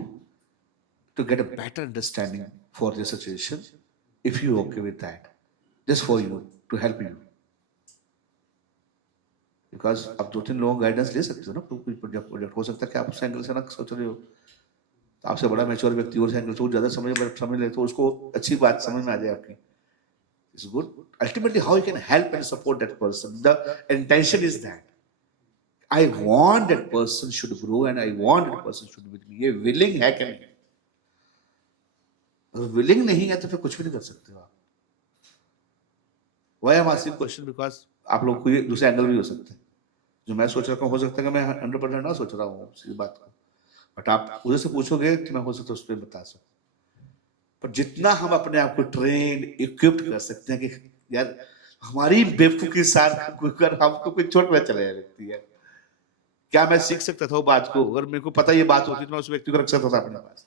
to get a better understanding for the situation, if you okay with that, just for you, to help you. Because अब 2-3 लोगों guidance ले सकते हो ना, कोई project हो सकता है कि आप उस एंगल से ना सोच रहे हो, आपसे बड़ा मैच्योर व्यक्ति और एंगल से ज्यादा समझ ले तो उसको अच्छी बात समझ में आ जाए आपकी, It's good. Ultimately, how you can help and support that person. The intention is that I want that person should grow and I want that person should be with me. ये willing है कि नहीं? अगर willing नहीं है तो फिर कुछ भी नहीं कर सकते हो आप. Why I'm asking question because आप लोग को ये दूसरे एंगल भी हो सकते हैं. जो मैं सोच रहा हूँ हो सकता है कि मैं 100% ना सोच रहा हूँ इस बात को. बट आप उधर से पूछोगे तो मैं हो सकता है उस पर बता सकूँ. पर जितना हम अपने आप को ट्रेन इक्विप्ड कर सकते हैं कि यार हमारी बेवकूफी के साथ हमको कोई छोट में चले व्यक्ति है. क्या मैं सीख सकता था वो बात को? अगर मेरे को पता ये बात होती तो मैं उस व्यक्ति को रख सकता था अपने पास.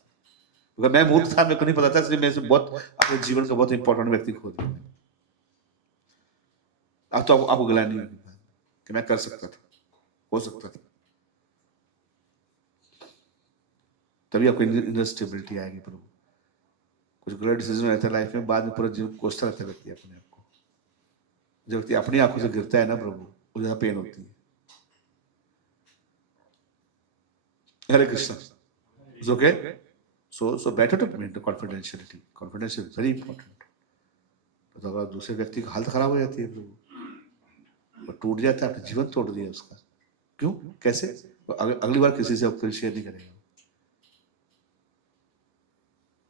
अगर मैं मूर्ख था, मेरे को नहीं पता था, इसलिए मैं से बहुत अपने जीवन का बहुत इंपॉर्टेंट व्यक्ति खो दिया. अब तो आपको ग्लानि नहीं होगी कि मैं कर सकता था, हो सकता था. तभी आपको इनर स्टेबिलिटी आएगी. प्रभु कुछ गलत डिसीजन रहता है लाइफ में, बाद में पूरा जीवन कोसता रहता है व्यक्ति अपने आप को. जब व्यक्ति अपनी आंखों से गिरता है ना प्रभु, वो ज्यादा पेन होती है. Hare Krishna. Is okay? So better to maintain confidentiality. Confidence is very important. तो अगर दूसरे व्यक्ति की हालत खराब हो जाती है प्रभु, और टूट जाता है, आपने जीवन तोड़ दिया उसका. क्यों? कैसे? अगली बार किसी से फिर शेयर नहीं करेगा.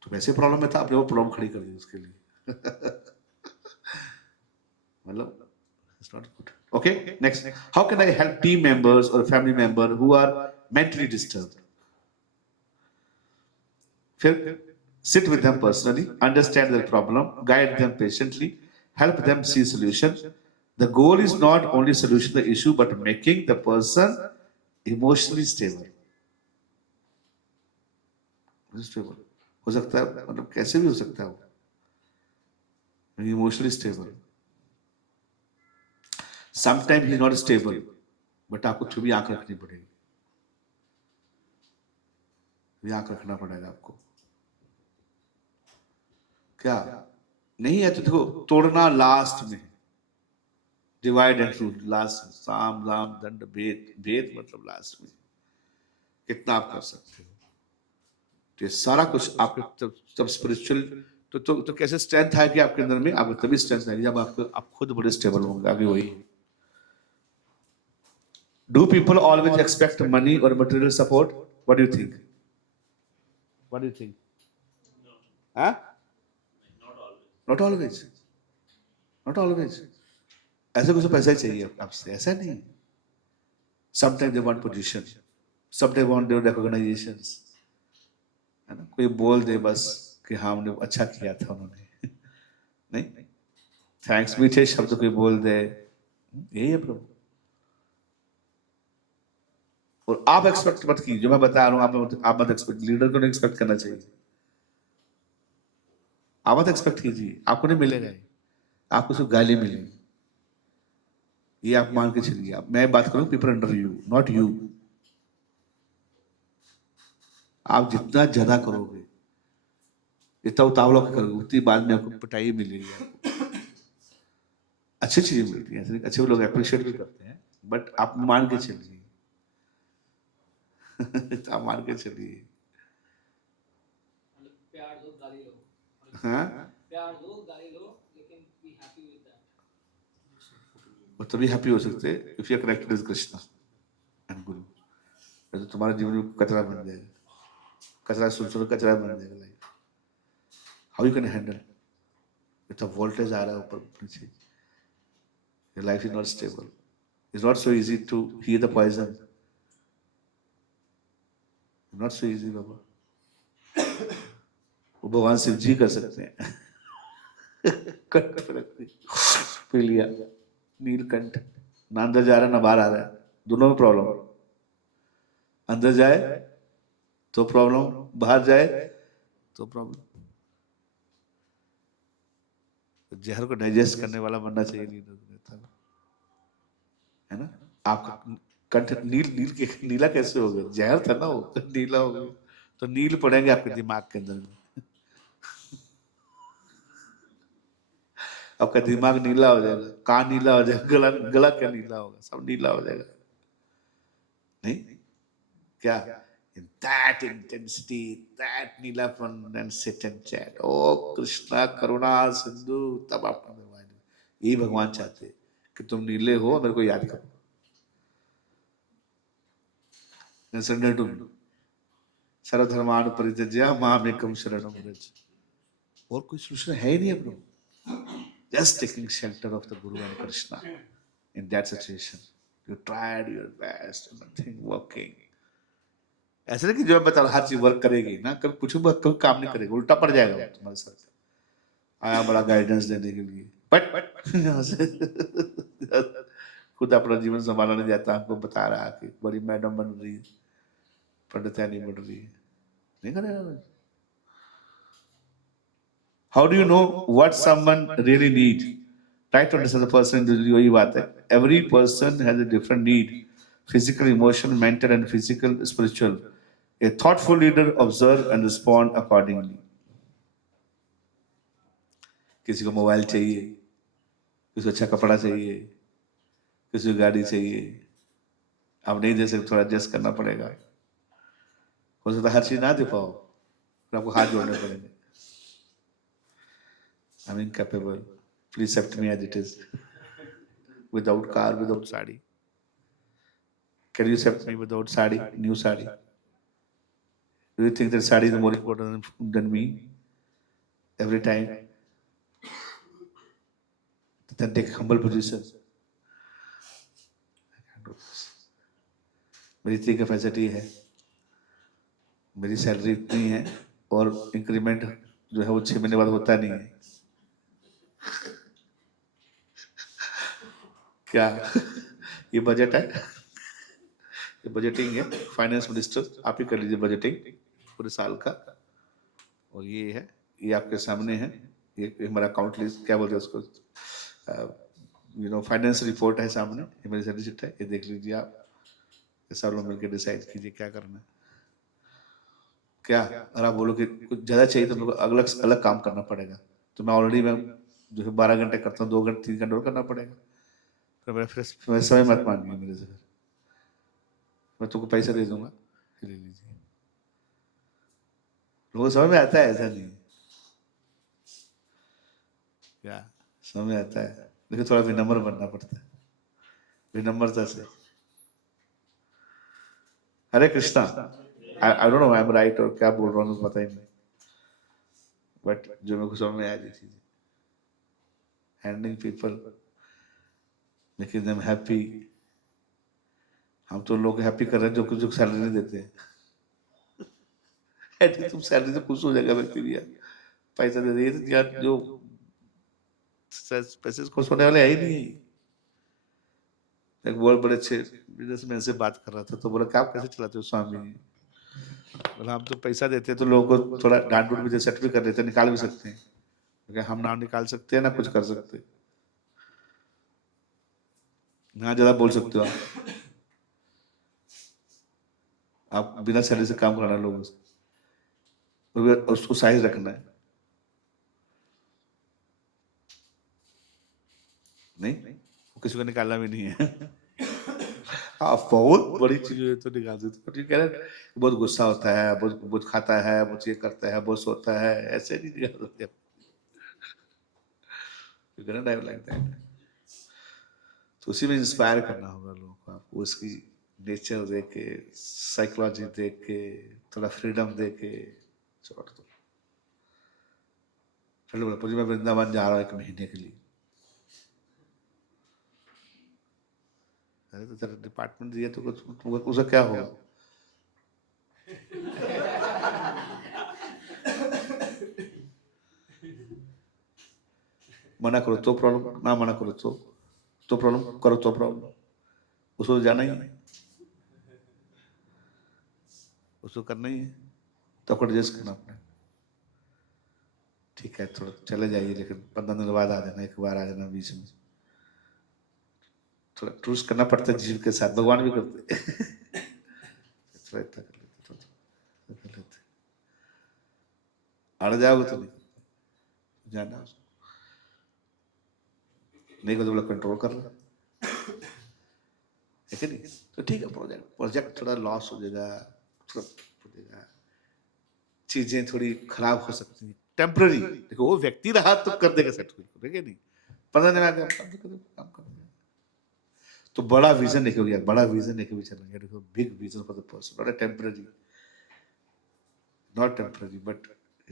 तो वैसे प्रॉब्लम में था, आपने वो प्रॉब्लम खड़ी कर दी उसके लिए. मतलब it's not good. Okay, next. How can I help team members or family member who are mentally disturbed? फिर sit with them personally, understand their problem, guide them patiently, help them see solution. The goal is not only solution the issue, but making the person emotionally stable. Stable हो सकता है, मतलब कैसे भी हो सकता है वो emotionally stable. Sometimes he is not stable, but आपको फिर भी आंख रखनी पड़ेगी. भी आंख रखना पड़ेगा आपको. क्या नहीं है तो देखो, तोड़ना लास्ट में, डिवाइड एंड रूल लास्ट, साम दाम दंड भेद. भेद मतलब लास्ट में कितना आप कर सकते हो. तो ये सारा कुछ आपके जब स्पिरिचुअल तो कैसे स्ट्रेंथ है कि आपके अंदर में, आपको तभी स्ट्रेंथ आएगी जब आप खुद बड़े स्टेबल होंगे. आगे वही. Do people always expect money or material support? What do you think? What do you think? No, Huh? not always. Not always. Not always. ऐसे कुछ पैसा ही चाहिए आपसे, ऐसा नहीं. Sometimes they want position. Sometimes they want their recognitions. है ना, कोई बोल दे बस कि हाँ हमने अच्छा किया था उन्होंने. नहीं, थैंक्स मीठे शब्द कोई बोल दे, यही है प्रभु. और आप एक्सपेक्ट मत कीजिए, जो मैं बता रहा हूँ आप मत एक्सपेक्ट. लीडर को नहीं एक्सपेक्ट करना चाहिए. आप मत एक्सपेक्ट कीजिए, आपको नहीं मिलेगा. आपको सिर्फ गाली मिलेगी, ये आप मान के चलिए. आप, मैं बात करूँ people under you, not you. आप जितना ज्यादा करोगे, जितना उतावला करोगे, उतनी बाद में आपको पिटाई मिलेगी. आपको अच्छी चीजें मिलती हैं, अच्छे लोग अप्रिशिएट भी करते हैं, बट आप मान के चलिए. आप मान के चलिए. प्यार दो गाली लो. हाँ, प्यार दो गाली लो, लेकिन बी हैप्पी विद दैट. और तभी हैप्पी हो सकते हैं if you are connected with Krishna and guru. तो तुम्हारा जीवन में कचरा बन जाएगा. कचरा सुन कचरा बन जाएगा life. How you can handle इतना वोल्टेज आ रहा है ऊपर नीचे. Your life is not stable. It's not so easy to hear the poison. Not so easy बाबा. वो भगवान शिव जी कर सकते हैं. कंठ पे रखते पी लिया. नीलकंठ ना अंदर जा रहा है ना बाहर आ रहा है, दोनों में प्रॉब्लम. अंदर जाए तो प्रॉब्लम, बाहर जाए तो प्रॉब्लम. जहर को डाइजेस्ट करने वाला बनना चाहिए लीडर, है ना. आपका कंठ नीला कैसे हो गया? जहर था ना वो, नीला हो गया. तो नील पड़ेंगे आपके दिमाग के अंदर में. आपका दिमाग नीला हो जाएगा, कान नीला हो जाएगा, गला क्या नीला होगा, सब नीला हो जाएगा. नहीं क्या? In that intensity, that नीलापन, and sit and chat. Oh Krishna, करुणा सिंधु, तब आपने यही भगवान चाहते हैं कि तुम नीले हो और मेरे को याद करो। Surrender to me. सर्वधर्मान परित्यज्य मामेकम शरणम व्रज। और कोई सोल्यूशन है ही नहीं अपने। Just taking shelter of the Guru and Krishna in that situation. You tried your best, nothing working. ऐसे नहीं कि जो मैं बता रहा हूं, हर चीज वर्क करेगी ना, कभी कुछ कभी काम नहीं करेगा, उल्टा पड़ जाएगा तुम्हारे साथ। आया बड़ा गाइडेंस देने के लिए, बट यहाँ से खुद अपना जीवन संभालना नहीं जाता, हमको बता रहा है कि बड़ी मैडम बन रही है, पंडितानी बन रही है, नहीं करेगा। How do you know what someone really need? Try to understand the person individually, वही बात है। Every person has a different need, physical, emotional, mental and physical, spiritual. A thoughtful leader observe and respond accordingly. किसी को mobile चाहिए, किसी को अच्छा कपड़ा चाहिए, किसी को गाड़ी चाहिए, आप नहीं दे सकते, थोड़ा एडजस्ट करना पड़ेगा। हो सकता है हर चीज ना दे पाओ, फिर आपको हाथ जोड़ने पड़ेंगे। I'm incapable. Please accept me as it is. Without car, without sari. Can you accept me without sari, new sari? Do you think that sari is more important than me? Every time? Then take humble position. I can't do this. मेरी इतनी capacity है, मेरी salary इतनी है, और increment जो है वो 6 महीने बाद होता नहीं है। क्या ये बजट है? ये बजटिंग है, फाइनेंस मिनिस्टर आप ही कर लीजिए बजटिंग पूरे साल का। और ये है, ये आपके सामने है, ये हमारा अकाउंट लिस्ट, क्या बोलते हैं उसको, फाइनेंस रिपोर्ट है सामने, ये मेरी सैलरी शीट है, ये देख लीजिए आप। ये सब लोग मिलकर डिसाइड कीजिए क्या करना है। क्या अगर आप बोलो कि कुछ ज्यादा चाहिए तो मेरे को अलग अलग काम करना पड़ेगा, तो मैं ऑलरेडी मैं जो है 12 घंटे करता हूँ, 2 घंटे 3 घंटे और करना पड़ेगा। फिर समय मत मांगिए मेरे से, मैं तुमको पैसा दे दूंगा, ले लीजिए। लोगों समझ में आता है, ऐसा नहीं क्या, समझ में आता है, लेकिन थोड़ा विनम्र बनना पड़ता है, विनम्रता से। Hare Krishna, I don't know I am right और क्या बोल रहा हूँ पता ही नहीं, बट जो मेरे को समझ में आ रही थी, handling people, making them happy. हम तो लोग हैप्पी कर रहे हैं जो कुछ सैलरी नहीं देते हैं। तुम सैलरी से खुश हो जाएगा व्यक्ति भी, पैसा दे दिए तो यार, जो पैसे से खुश होने वाले है ही नहीं। एक बहुत बड़े अच्छे बिजनेसमैन से बात कर रहा था, तो बोला क्या आप कैसे चलाते हो स्वामी? बोला हम तो पैसा देते हैं तो लोगों को थोड़ा डांट डूट भी सेट भी कर देते हैं, निकाल भी सकते हैं, क्योंकि हम ना निकाल सकते हैं ना कुछ कर सकते, ना ज्यादा बोल सकते हो आप बिना सैलरी से काम कराना लोगों से, उसको साइज रखना है। नहीं, किसी को निकालना भी नहीं है। आप बहुत बड़ी चीज है तो निकाल देते, कह रहे बहुत गुस्सा होता है, बहुत खाता है, बहुत ये करता है, बहुत सोता है, ऐसे नहीं निकाल सकते। तो उसी में इंस्पायर करना होगा लोगों को, आपको उसकी नेचर देख के, साइकोलॉजी देख के, थोड़ा फ्रीडम दे के छोड़ दो। फिर बोला मैं वृंदावन जा रहा हूँ 1 महीने के लिए। अरे तो तेरा डिपार्टमेंट दिया तो उसका क्या होगा? मना करो तो प्रॉब्लम, ना मना करो तो प्रॉब्लम, करो तो प्रॉब्लम, उसको जाना ही है, उसको करना ही है, तो आपको एडजस्ट करना अपना। ठीक है थोड़ा चले जाइए, लेकिन 15 दिन बाद आ जाना, 1 बार आ जाना, बीच में थोड़ा ट्रूस करना पड़ता है जीव के साथ, भगवान भी करते थोड़ा इतना कर लेते, अड़ जाओगे तो नहीं जाना, नहीं को तो बोला कंट्रोल कर रहा है कि नहीं, तो ठीक है, प्रोजेक्ट थोड़ा लॉस हो जाएगा, चीजें थोड़ी खराब हो सकती हैं टेम्पररी, देखो वो व्यक्ति रहा तो कर देगा सेट, ठीक है नहीं, 15 दिन आगे हम काम कर रहे हैं। तो बड़ा विजन लेके भैया, बड़ा विजन लेके भी चलेंगे। देखो big vision for the person, not temporary, not temporary but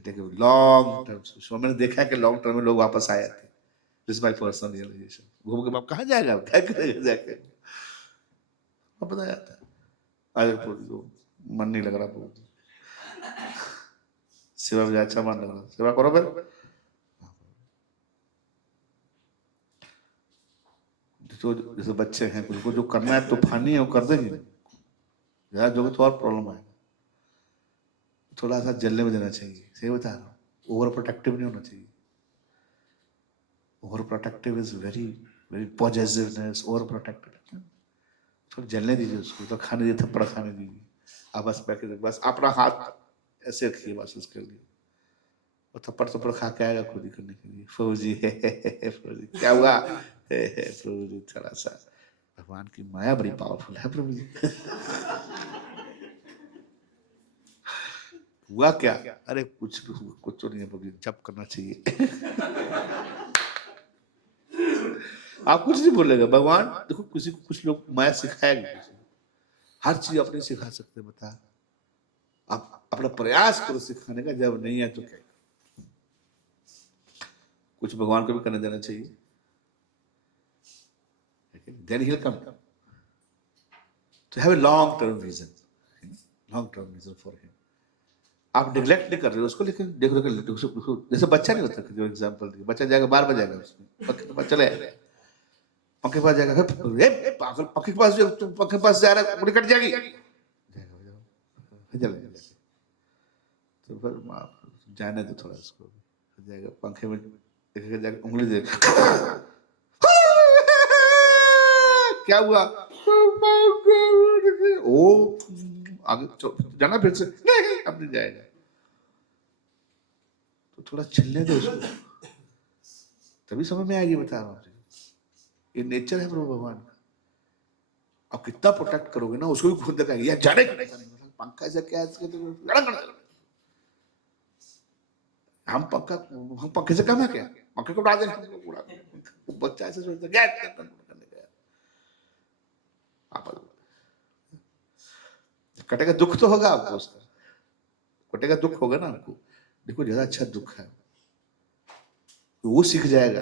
देखो लॉन्ग टर्म। सो मैंने देखा है कि लॉन्ग टर्म में लोग वापस आए थे। This my personal realisation. घूम के बाप कहाँ जाएगा, क्या करेगा जाके, वापस आ जाता है। आज तो मन नहीं लग रहा, प्रभु सेवा में अच्छा मन लग रहा, सेवा करो फिर। तो जैसे बच्चे हैं, कुछ को जो करना है तूफानी है वो कर देंगे, यार जो तो और प्रॉब्लम आएगा। थोड़ा सा जलने में देना चाहिए, सही बता रहा हूँ। ओवर प्रोटेक्टिव नहीं होना चाहिए। Over protective is very very positiveness. Over protective थोड़ा जलने दीजिए उसको, तो खाने दीजिए, थप्पड़ खाने दीजिए। आप बस बैठे, बस अपना हाथ ऐसे रखिए बस उसके लिए, और थप्पड़ थप्पड़ खा के आएगा खुद ही करने के लिए। फौजी फौजी क्या हुआ, प्रभु जी थोड़ा सा, भगवान की माया बड़ी पावरफुल है प्रभु जी। हुआ क्या, अरे कुछ तो नहीं है प्रभु जी, जप करना चाहिए। आप कुछ नहीं बोलेगा, भगवान देखो किसी को कुछ लोग माया सिखाएंगे, हर चीज अपने सिखा सकते, बता आप अपना प्रयास करो सिखाने का, जब नहीं है तो क्या, कुछ भगवान को भी करने देना चाहिए, then he'll come to have a long term vision, long term vision for him। आप नेग्लेक्ट नहीं कर रहे हो उसको, लेकिन देखो जैसे बच्चा नहीं होता, जो एग्जांपल दिया, बच्चा जाएगा बार बार जाएगा उसमें पक्के पास, चले पंखे पास जाएगा, पागल पंखे के पास जो तुम पंखे पास जा रहा है उंगली कट जाएगी, जाएगा तो फिर जाने दो थोड़ा उसको, जाएगा पंखे में जाकर उंगली दे, क्या हुआ, ओ आगे जाना फिर से, नहीं अब नहीं जाएगा, तो थोड़ा चलने दो उसको, तभी समझ में आएगी, बता रहा हूँ। ये नेचर है प्रभु भगवान का। आप कितना प्रोटेक्ट करोगे ना, उसको भी खुद देखेगा यार, जाने पंखा ऐसा क्या है, हम पंखे से कम है क्या, पंखे को उड़ा देंगे, बच्चा ऐसे सोचता क्या करने का, आप कटेगा दुख तो होगा आपको, उसका कटेगा दुख होगा ना आपको। देखो ज्यादा अच्छा दुख है, वो सीख जाएगा,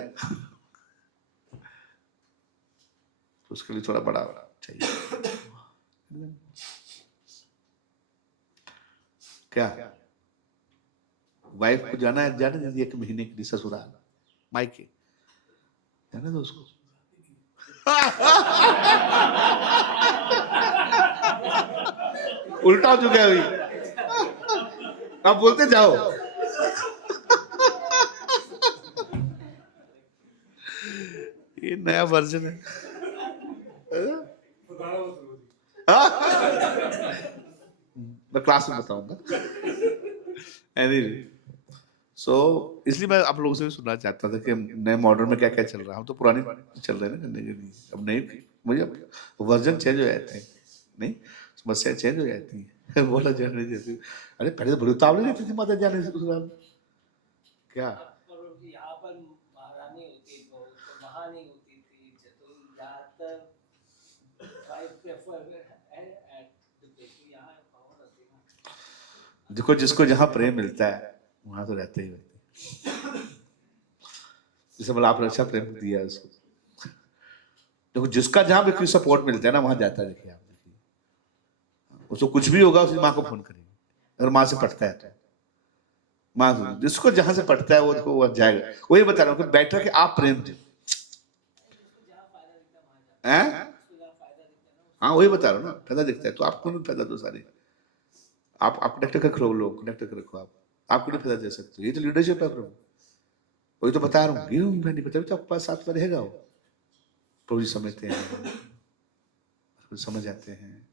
तो उसके लिए थोड़ा बड़ा चाहिए। क्या वाइफ को जाना है, जाने दीजिए 1 महीने के लिए ससुराल मायके, जाने दो उसको। उल्टा हो चुका है अभी, आप बोलते जाओ। ये नया वर्जन है। मैं क्लास में बताऊंगा। सो इसलिए मैं आप लोगों से भी सुनना चाहता था कि नए मॉडर्न में क्या क्या चल रहा है। हम तो पुरानी चल रहे हैं ना करने के लिए, अब नई मुझे वर्जन चेंज हो जाते हैं, नहीं समस्या चेंज हो जाती है। बोला जाने जैसे, अरे पहले तो बड़ी उतावली रहती थी माता जाने से ससुराल, क्या यहाँ पर महारानी होती तो महानी होती थी, तो ज्यादातर वाइफ प्रेफर यहाँ पावर होती है। देखो जिसको जहाँ प्रेम मिलता है वहां तो रहते ही रहते, जैसे मतलब आपने अच्छा प्रेम दिया है उसको, देखो जिसका जहाँ भी सपोर्ट मिलता है ना वहां जाता है। देखिए आप, देखिए उसको कुछ भी होगा उसकी माँ को फोन करेगी, अगर माँ से पटता है तो माँ, जिसको जहां से पटता है वो देखो वो जाएगा। वही बता रहा हूँ कि बैठ के आप प्रेम दो, हाँ वही बता रहा हूँ ना, फायदा दिखता है तो आपको भी फायदा दो सारे। आप कनेक्ट कर रखो, लोग कनेक्ट कर रखो, आपको नहीं फायदा दे सकते। ये तो लीडरशिप है प्रभु, वही तो बता रहा हूँ। मैं नहीं पता तो आपके पास साथ में रहेगा वो, प्रभु जी समझते हैं, समझ आते हैं।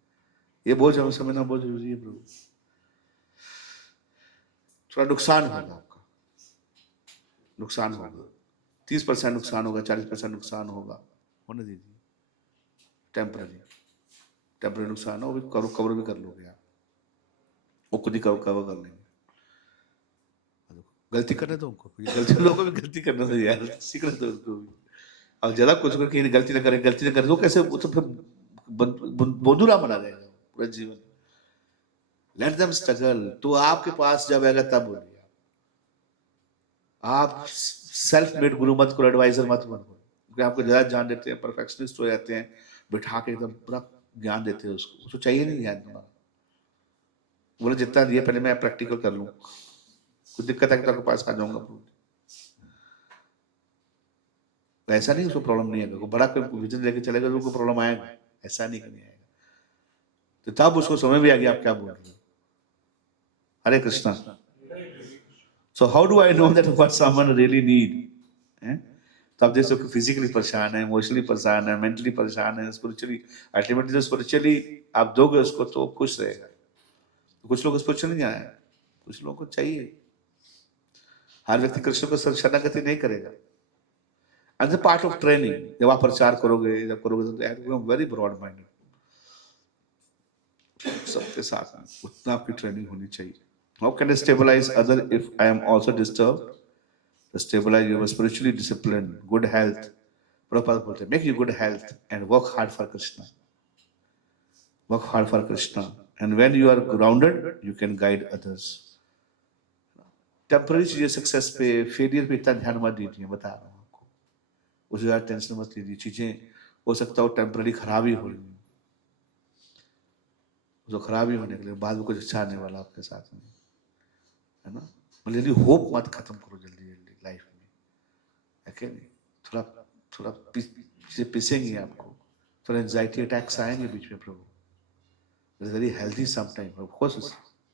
ये बोझ हमें समझना बहुत जरूरी है प्रभु। थोड़ा नुकसान होगा आपका, नुकसान होगा, 30% नुकसान होगा, 40% नुकसान होगा, होने दीजिए। टेम्पररी नुकसान हो, कवर भी कर लोगे आप, वो खुद ही कवर कर लेंगे। गलती करने दो उनको, गलती लोगों को भी गलती करना दो यार, सीखने दो उनको भी। और ज्यादा कुछ करके गलती ना करे तो कैसे, वो तो फिर बोधुरा बना रहेगा पूरा जीवन। Let them struggle. तो आपके पास जब आएगा तब बोलिए। आप सेल्फ मेड गुरु मत करो, एडवाइजर मत बनो, क्योंकि आपको ज्यादा जान देते हैं, परफेक्शनिस्ट हो जाते हैं, बिठा के एकदम पूरा ज्ञान देते हैं उसको चाहिए नहीं ज्ञान तुम्हारा। बोले जितना दिए पहले मैं प्रैक्टिकल कर लूँ, कुछ दिक्कत है तो आपके पास आ जाऊंगा। ऐसा नहीं उसको प्रॉब्लम नहीं आएगा, बड़ा विजन लेके चलेगा तो उसको प्रॉब्लम आएगा, ऐसा नहीं करनी आएगा। तो तब उसको समझ भी आ गया आप क्या बोल रहे हो। Hare Krishna. So how do I know that what someone really need? तो आप देखो फिजिकली परेशान है, इमोशनली परेशान है, मेंटली परेशान है, स्पिरिचुअली, अल्टीमेटली जो स्पिरिचुअली आप दोगे उसको तो खुश रहेगा। कुछ लोग स्पिरिचुअली नहीं आए, कुछ लोगों को चाहिए। हर व्यक्ति कृष्ण को शरणागति नहीं करेगा। As a part of training, जब आप प्रचार करोगे, जब करोगे तो वेरी ब्रॉड माइंडेड, सबके साथ उतना आपकी ट्रेनिंग होनी चाहिए। How can I stabilise other if I am also disturbed? To stabilize your spiritually disciplined, good health. Prabhupada बोलते हैं, make you good health and work hard for Krishna. Work hard for Krishna. And when you are grounded, you can guide others. Temporary चीजें success पे, failure पे इतना ध्यान मत दीजिए, बता रहा हूँ आपको। उसे ज़्यादा टेंशन मत लीजिए, चीजें हो सकता हो टेम्पररी खराबी हो रही, जो खराबी होने के लिए बाद में कुछ अच्छा आने वाला आपके साथ में, है ना। जल्दी होप मत खत्म करो जल्दी जल्दी लाइफ में, है क्या नहीं। थोड़ा थोड़ा चीजें पिसेंगी आपको, थोड़ा एंजाइटी अटैक्स आएंगे बीच में। प्रभु very healthy sometime, of course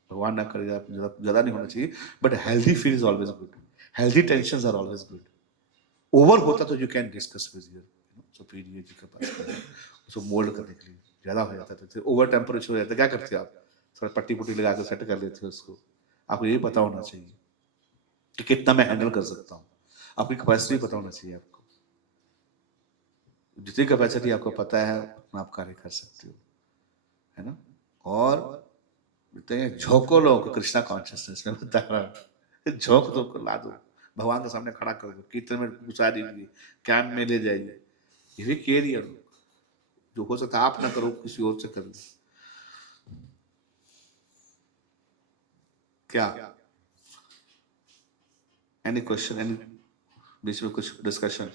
भगवान ना करेगा, ज्यादा नहीं होना चाहिए, but healthy feel is always good. Healthy tensions are always good. Over होता तो you can discuss with your superior जी के पास, उसको मोल्ड करने के लिए। ज्यादा हो जाता है तो ओवर टेम्परेचर हो जाता है, क्या करते हो आप? थोड़ा पट्टी पुट्टी लगा कर सेट कर लेते हो उसको। आपको ये पता होना चाहिए कि कितना मैं हैंडल कर सकता हूँ, आपकी कैपेसिटी पता होना चाहिए आपको। जितनी कैपेसिटी आपको पता है उतना आप कार्य कर सकते हो, है ना। और झोंको लोगों को कृष्णा कॉन्शियसनेस में, बता रहा हूँ, झोंक दो को ला दो, भगवान के सामने खड़ा कर दो, कीर्तन में घुसा दीजिए, कैंप में ले जाइए। ये केयर ही, जो हो सकता आप ना करो किसी और से कर लो। क्या एनी क्वेश्चन, एनी बीच में कुछ डिस्कशन?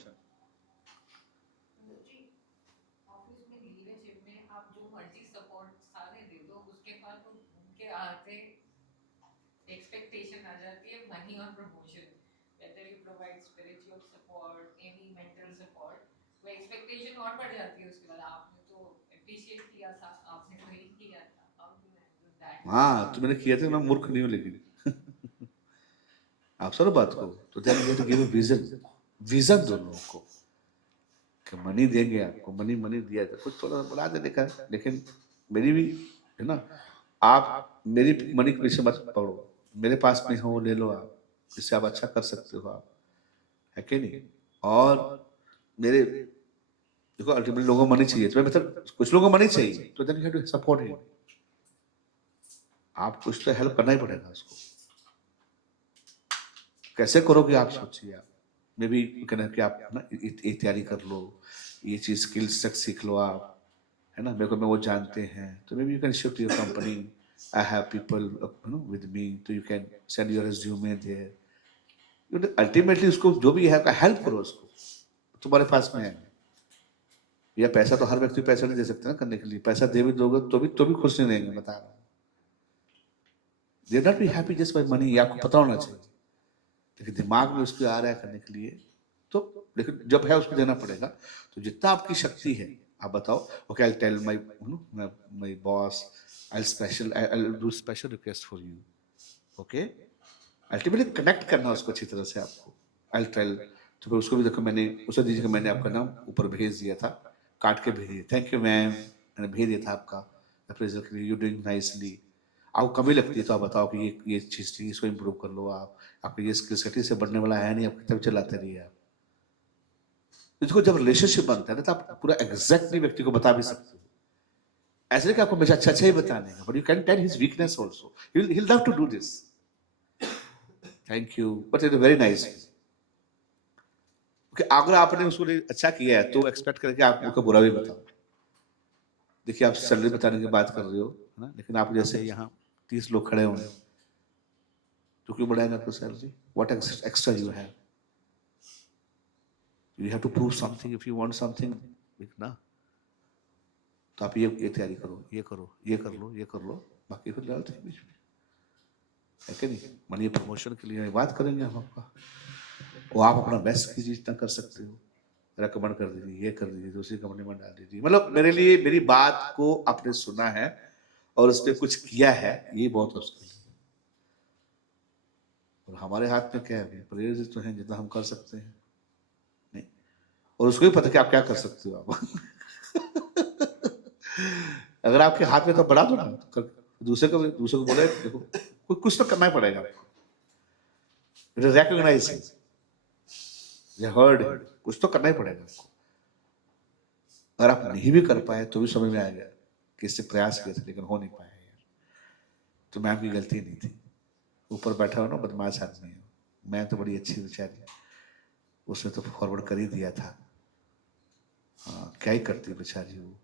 ऑफिस में लीडरशिप में आप जो मर्जी सपोर्ट सारे दे दो, उसके बाद उनके आते एक्सपेक्टेशन आ जाती है मनी और promotion. Whether you provide spiritual support, any mental support, वो एक्सपेक्टेशन और बढ़ जाती है। उसके बाद आपने तो अप्रिशिएट किया था, आपने तो ही किया था, how do you handle that? हाँ, तो मैंने किया था ना, मूर्ख नहीं हूँ लेकिन आप सुनो बात को। तो then you have to give a vision, vision दो लोगों को कि मनी देंगे आपको, मनी मनी दिया था, कुछ थोड़ा बुला दे देखा, लेकिन मेरी भी है ना, आप मेरी मनी के पीछे मत पड़ो, मेरे पास में हो ले लो आप, इससे आप अच्छा कर सकते हो आप, है कि नहीं। और मेरे देखो अल्टीमेटली लोगों को मनी चाहिए, तो मतलब कुछ लोगों को मनी चाहिए, तो then you have to support him. आप कुछ तो हेल्प करना ही पड़ेगा उसको। कैसे करोगे आप सोचिए। आप मे बी कहना कि आप ना ये तैयारी कर लो, ये चीज स्किल्स तक सीख लो आप, है ना। मेरे को मैं वो जानते हैं, तो maybe you can shift your company, I have people you know with me, तो you can send your resume there. Ultimately उसको जो भी है हेल्प करो उसको, तुम्हारे पास में है। या पैसा तो हर व्यक्ति पैसा नहीं दे सकते ना करने के लिए, पैसा दे भी दोगे तो भी खुश नहीं रहेंगे, बता रहा हूँ। They not be happy just by money, आपको पता होना चाहिए। लेकिन दिमाग में उसको आ रहा है करने के लिए, तो लेकिन जब है उसको देना पड़ेगा। तो जितना आपकी शक्ति है आप बताओ। Okay, I tell my boss, I do special request for you. Okay, ultimately connect करना उसको अच्छी तरह से आपको। आई टेल, तो फिर उसको भी देखो, मैंने उसे दीजिए कि मैंने आपका नाम ऊपर भेज दिया था, काट के भेज दिया, थैंक यू मैम, मैंने भेज दिया था आपका अप्रेजल के लिए, यू डूइंग नाइसली। आपको कमी लगती है तो आप बताओ कि ये चीज़ थी, इसको इम्प्रूव कर लो आप, आपको ये स्किल सेट से बढ़ने वाला है नहीं, आप किताब चलाते रहिए आप। इसको जब रिलेशनशिप बनता है ना, तो आप पूरा एग्जैक्टली व्यक्ति को बता भी सकते हो। ऐसे नहीं कि आपको हमेशा अच्छा अच्छा ही बताने का, but you can tell his weakness also, he will love to do this, thank you, but it is very nice. क्योंकि अगर आपने उसको लिए अच्छा किया है तो एक्सपेक्ट करके आप उसको बुरा भी बताओ। देखिए आप सैलरी बताने की बात कर रहे हो है ना, लेकिन आप जैसे यहाँ 30 लोग खड़े होंगे तो क्यों बढ़ाएंगे आपको salary? What extra you have? You have to prove something if you want something ना। तो आप ये तैयारी करो, ये करो, ये कर लो, ये कर लो, बाकी फिर डालते हैं बीच में, है कि नहीं? मानिए प्रमोशन के लिए बात करेंगे हम आपका, वो आप अपना बेस्ट कीजिए जितना कर सकते हो, रेकमेंड कर दीजिए, ये कर दीजिए, दूसरी कंपनी में डाल दीजिए। मतलब मेरे लिए मेरी बात को आपने सुना है और उस पर कुछ किया है, ये बहुत मुश्किल है। और हमारे हाथ में क्या है? प्रेयर्स तो हैं जितना हम कर सकते हैं, नहीं, और उसको भी पता कि आप क्या कर सकते हो आप अगर आपके हाथ में तो बढ़ा दो ना, दूसरे को बोले देखो कुछ तो करना ही पड़ेगा आपको। इट इज रिकॉग्नाइजिंग, हर्ड, कुछ तो करना ही पड़ेगा आपको। अगर आप नहीं भी कर पाए तो भी समझ में आएगा कि इससे प्रयास किया था लेकिन हो नहीं पाया यार, तो मैम की गलती नहीं थी। ऊपर बैठा हो ना बदमाश आदमी है, मैं तो बड़ी अच्छी बेचारी, उसने तो फॉरवर्ड कर ही दिया था। हाँ क्या ही करती बेचारी वो,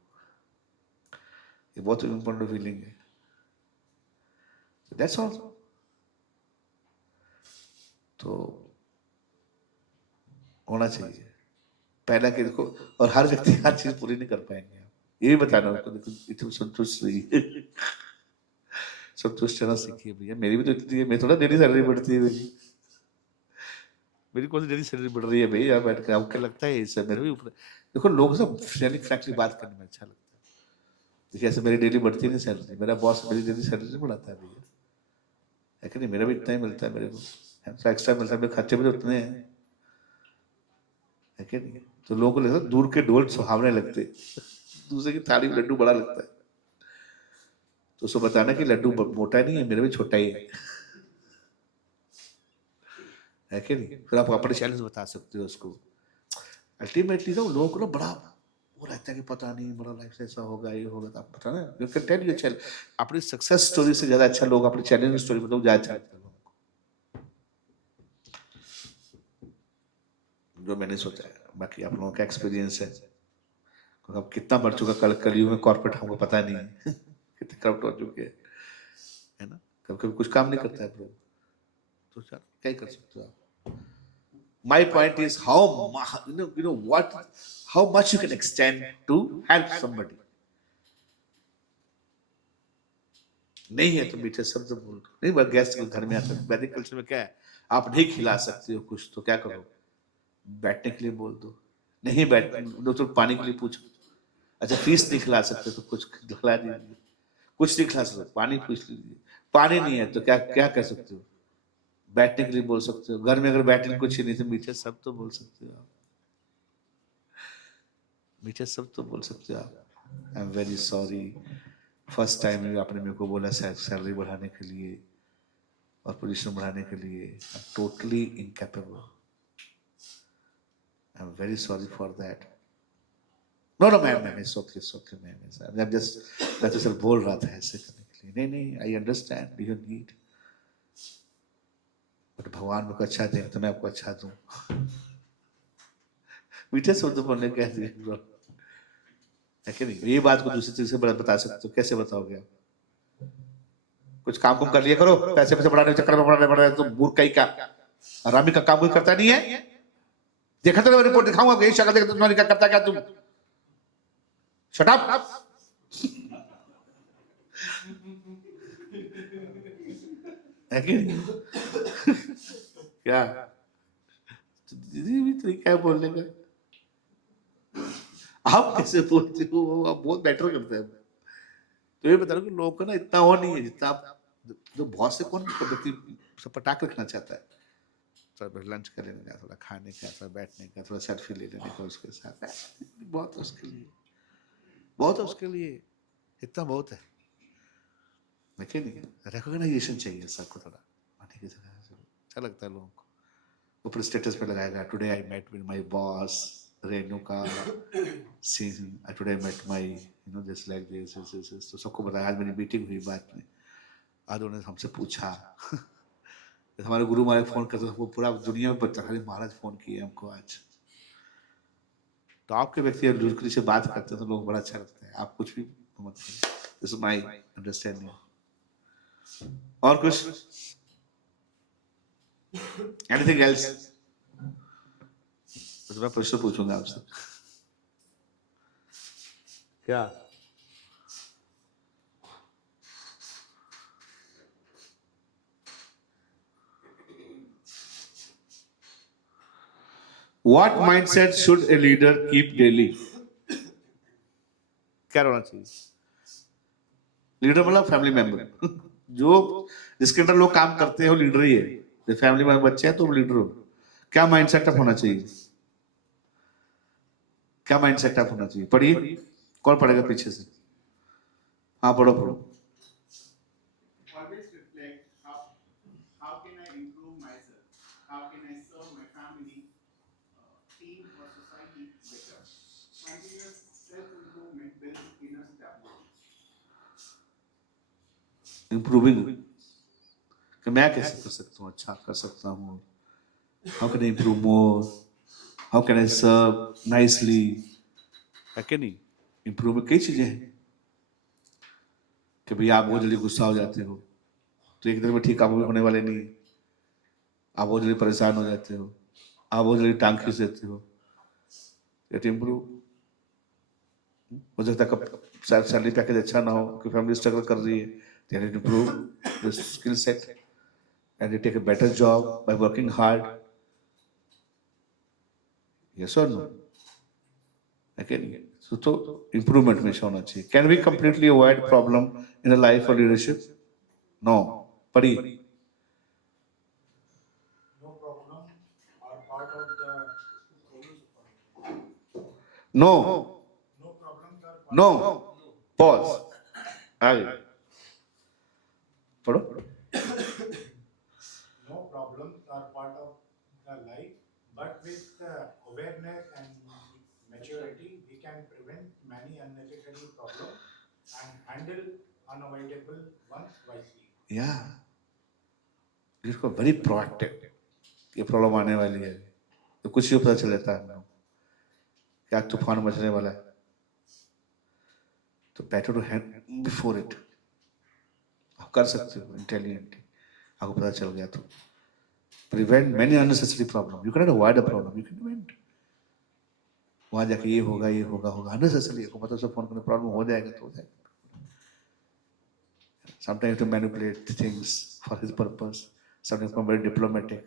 ये बहुत इम्पोर्टेंट फीलिंग है। That's all. तो होना चाहिए पहला कि देखो, और हर व्यक्ति हर चीज पूरी नहीं कर पाएंगे, आप ये भी बताना उनको, देखो इतना संतुष्ट रहिए संतुष्ट रहना सीखिए भैया। मेरी भी तो इतनी है, मैं थोड़ा डेली सैलरी बढ़ती है मेरी कौन सी डेली सैलरी बढ़ रही है भाई यार बैठ के, आपको क्या लगता है इससे मेरे भी ऊपर? देखो लोग सब फ्रैंकली बात करने में अच्छा लगता है। देखिए ऐसे मेरी डेली बढ़ती नहीं सैलरी, मेरा बॉस मेरी डेली सैलरी नहीं बढ़ाता है भैया, है कि नहीं? मेरा भी इतना ही मिलता है, मेरे को एक्स्ट्रा मिलता है, मेरे खर्चे भी तो उतने हैं, है कि नहीं? तो लोगों को लगता है दूर के ढोल सुहावने लगते, दूसरे की थाली में लड्डू बड़ा लगता है। तो उसको बताना कि लड्डू मोटा नहीं है, मेरा भी छोटा ही है कि नहीं? फिर आप अपने चैलेंज बता सकते हो उसको। अल्टीमेटली ना लोगों को ना बड़ा वो रहता है कि पता नहीं मेरा लाइफ से ऐसा होगा, ये होगा, तो आप पता ना you can tell your challenge. अपनी सक्सेस स्टोरी से ज्यादा अच्छा लोग अपनी चैलेंज स्टोरी बताओ, ज्यादा अच्छा लगता है लोगों को, जो मैंने सोचा है। बाकी आप लोगों का एक्सपीरियंस है, अब कितना बढ़ चुका कलयुग में कॉर्पोरेट, हमको पता नहीं है कितने करप्ट हो चुके हैं, है ना? कभी कभी कुछ काम नहीं करता है लोग, तो क्या ही कर सकते हो आप? My point is how much you can extend to help somebody. नहीं है तो मीठे शब्द बोल, नहीं बस गेस्ट घर में आता है। वैदिक कल्चर में क्या है, आप नहीं खिला सकते हो कुछ तो क्या करो, बैठने के लिए बोल दो, नहीं बैठ तो पानी के लिए पूछो, अच्छा फीस नहीं खिला सकते तो कुछ खिला दीजिए, कुछ नहीं खिला सकते पानी पूछ लीजिए, पानी नहीं है तो क्या क्या कर सकते हो, बैठने के लिए बोल सकते हो, घर में अगर बैठने कुछ ही नहीं तो मीठे शब्द तो बोल सकते हो आप, मीठे शब्द तो बोल सकते हो आप। आई am very sorry, first time आपने मेरे को बोला सैलरी बढ़ाने के लिए और पोजीशन बढ़ाने के लिए, I am totally incapable, I am very sorry for that. No no ma'am ma'am it's okay ma'am, मैं जस्ट मैं तो सिर्फ बोल रहा था ऐसे करने के लिए, नहीं नहीं I understand your need, but भगवान मेरे को अच्छा दे तो मैं आपको अच्छा दूं मीठे शब्द बोलने के है कि नहीं? ये बात को दूसरी चीज से बता सकते हो, कैसे बताओगे आप? कुछ काम कुम कर लिया करो, पैसे बढ़ाने चक्कर में बढ़ाने बढ़ रहे तो मूर्ख कहीं का आरामी का काम कोई करता नहीं है। देखा तो रिपोर्ट दिखाऊंगा, यही शक्ल देखा तुम्हारी क्या करता क्या तुम, शट अप है कि नहीं? क्या दीदी भी तरीका है बोलने का, आप कैसे बोलते हो, आप बहुत बेटर करते हैं। तो ये बता रहा हूँ कि लोगों को ना इतना वो नहीं है जितना आप, जो बहुत से कौन पद्धति सब पटाख रखना चाहता है, थोड़ा लंच कर लेने का, थोड़ा खाने का, थोड़ा बैठने का, थोड़ा सेल्फी ले लेने का उसके साथ, बहुत है उसके लिए, बहुत है उसके लिए, इतना बहुत है, देखिए नहीं रिकॉग्नाइजेशन चाहिए सबको, थोड़ा आने की जगह अच्छा लगता है लोगों को। ऊपर स्टेटस पे लगाएगा today I met with my boss Renuka Singh, today I met my you know just like this, तो सबको बताया आज मेरी मीटिंग हुई बात में, आज उन्होंने हमसे पूछा हमारे गुरु महाराज फोन करते, वो पूरा दुनिया में पता, महाराज फोन किए हमको आज, तो आपके व्यक्ति दूसरे से बात करते हैं तो लोग बड़ा अच्छा लगता है, आप कुछ भी मत करिए। This is my understanding. और कुछ? Anything else? तो मैं प्रश्न पूछूंगा आपसे। क्या? What mindset should a leader keep daily? क्या होना चाहिए? लीडर मतलब फैमिली मेंबर जो जिसके अंदर लोग काम करते हैं वो लीडर ही है। जो फैमिली में बच्चे हैं तो लीडर हो। क्या माइंड सेटअप होना चाहिए? क्या माइंड सेटअप होना चाहिए? पढ़िए, कौन पढ़ेगा पीछे से? हाँ पढ़ो पढ़ो। Always reflect how can I improve myself? How can I serve my family, team or society better? Continuous self-improvement builds inner stability. Improving कि मैं कैसे कर सकता हूँ, अच्छा कर सकता हूँ। How can I improve more? How can I serve nicely? है कि नहीं? इम्प्रूव में कई चीजें हैं कि भाई आप बहुत जल्दी गुस्सा हो जाते हो तो एक दिन में ठीक काबू होने वाले नहीं। आप बहुत जल्दी परेशान हो जाते हो, आप बहुत जल्दी टांग खींच देते हो। इट इम्प्रूव हो सकता है कब सैलरी पैकेज अच्छा ना हो कि फैमिली स्ट्रगल कर रही है, then it improve the skill set and you take a better job by working hard. Yes or no? Again, so improvement में होना चाहिए। Can we completely avoid problem in a life or leadership? No. पढ़ी। No problem are part of the No. no problems are part No. Pause. आगे पढ़ो। no problems are part of the life, but with awareness and maturity, we can prevent many unnecessary problems and handle unavoidable ones wisely. Yeah. इसको very proactive। ये problem आने वाली है तो कुछ ही पता चल जाता है हम लोग क्या तूफान मचने वाला है, तो better to hand before it. आप कर सकते हो इंटेलिजेंटली, आपको पता चल गया तो prevent many unnecessary problem. You can not avoid a problem, you can prevent. वहां जाके ये होगा ये होगा होगा अननेसेसरी, आपको पता से फोन करने प्रॉब्लम हो जाएगा तो हो जाएगा। Sometimes to manipulate things for his purpose. Sometimes become very diplomatic,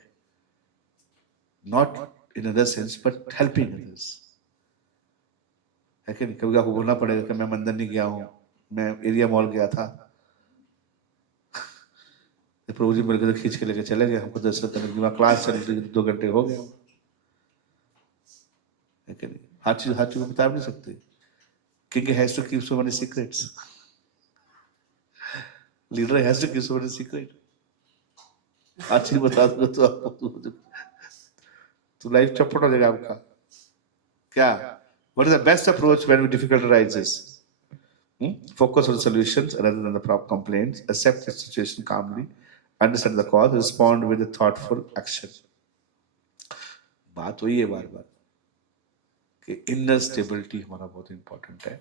not in other sense but helping others. है कि नहीं? कभी आपको बोलना पड़ेगा कि मैं मंदिर नहीं गया हूँ, मैं एरिया मॉल गया था, प्रभु जी मिलकर खींच के लेके चले गए हमको दर्शन करने की। वहाँ क्लास चल रही 2 घंटे हो गए, है कि नहीं? हर चीज बता नहीं सकते। King has to keep so many secrets. Leader has to keep so many secrets. हर चीज बता दो तो आपको तो लाइफ चौपट हो जाएगा आपका। क्या? What is the best approach when difficulty arises? Focus on solutions rather than the complaints. Accept the situation calmly. Understand the cause. Respond with a thoughtful action. बात वही है बार बार कि इनर स्टेबिलिटी हमारा बहुत इंपॉर्टेंट है।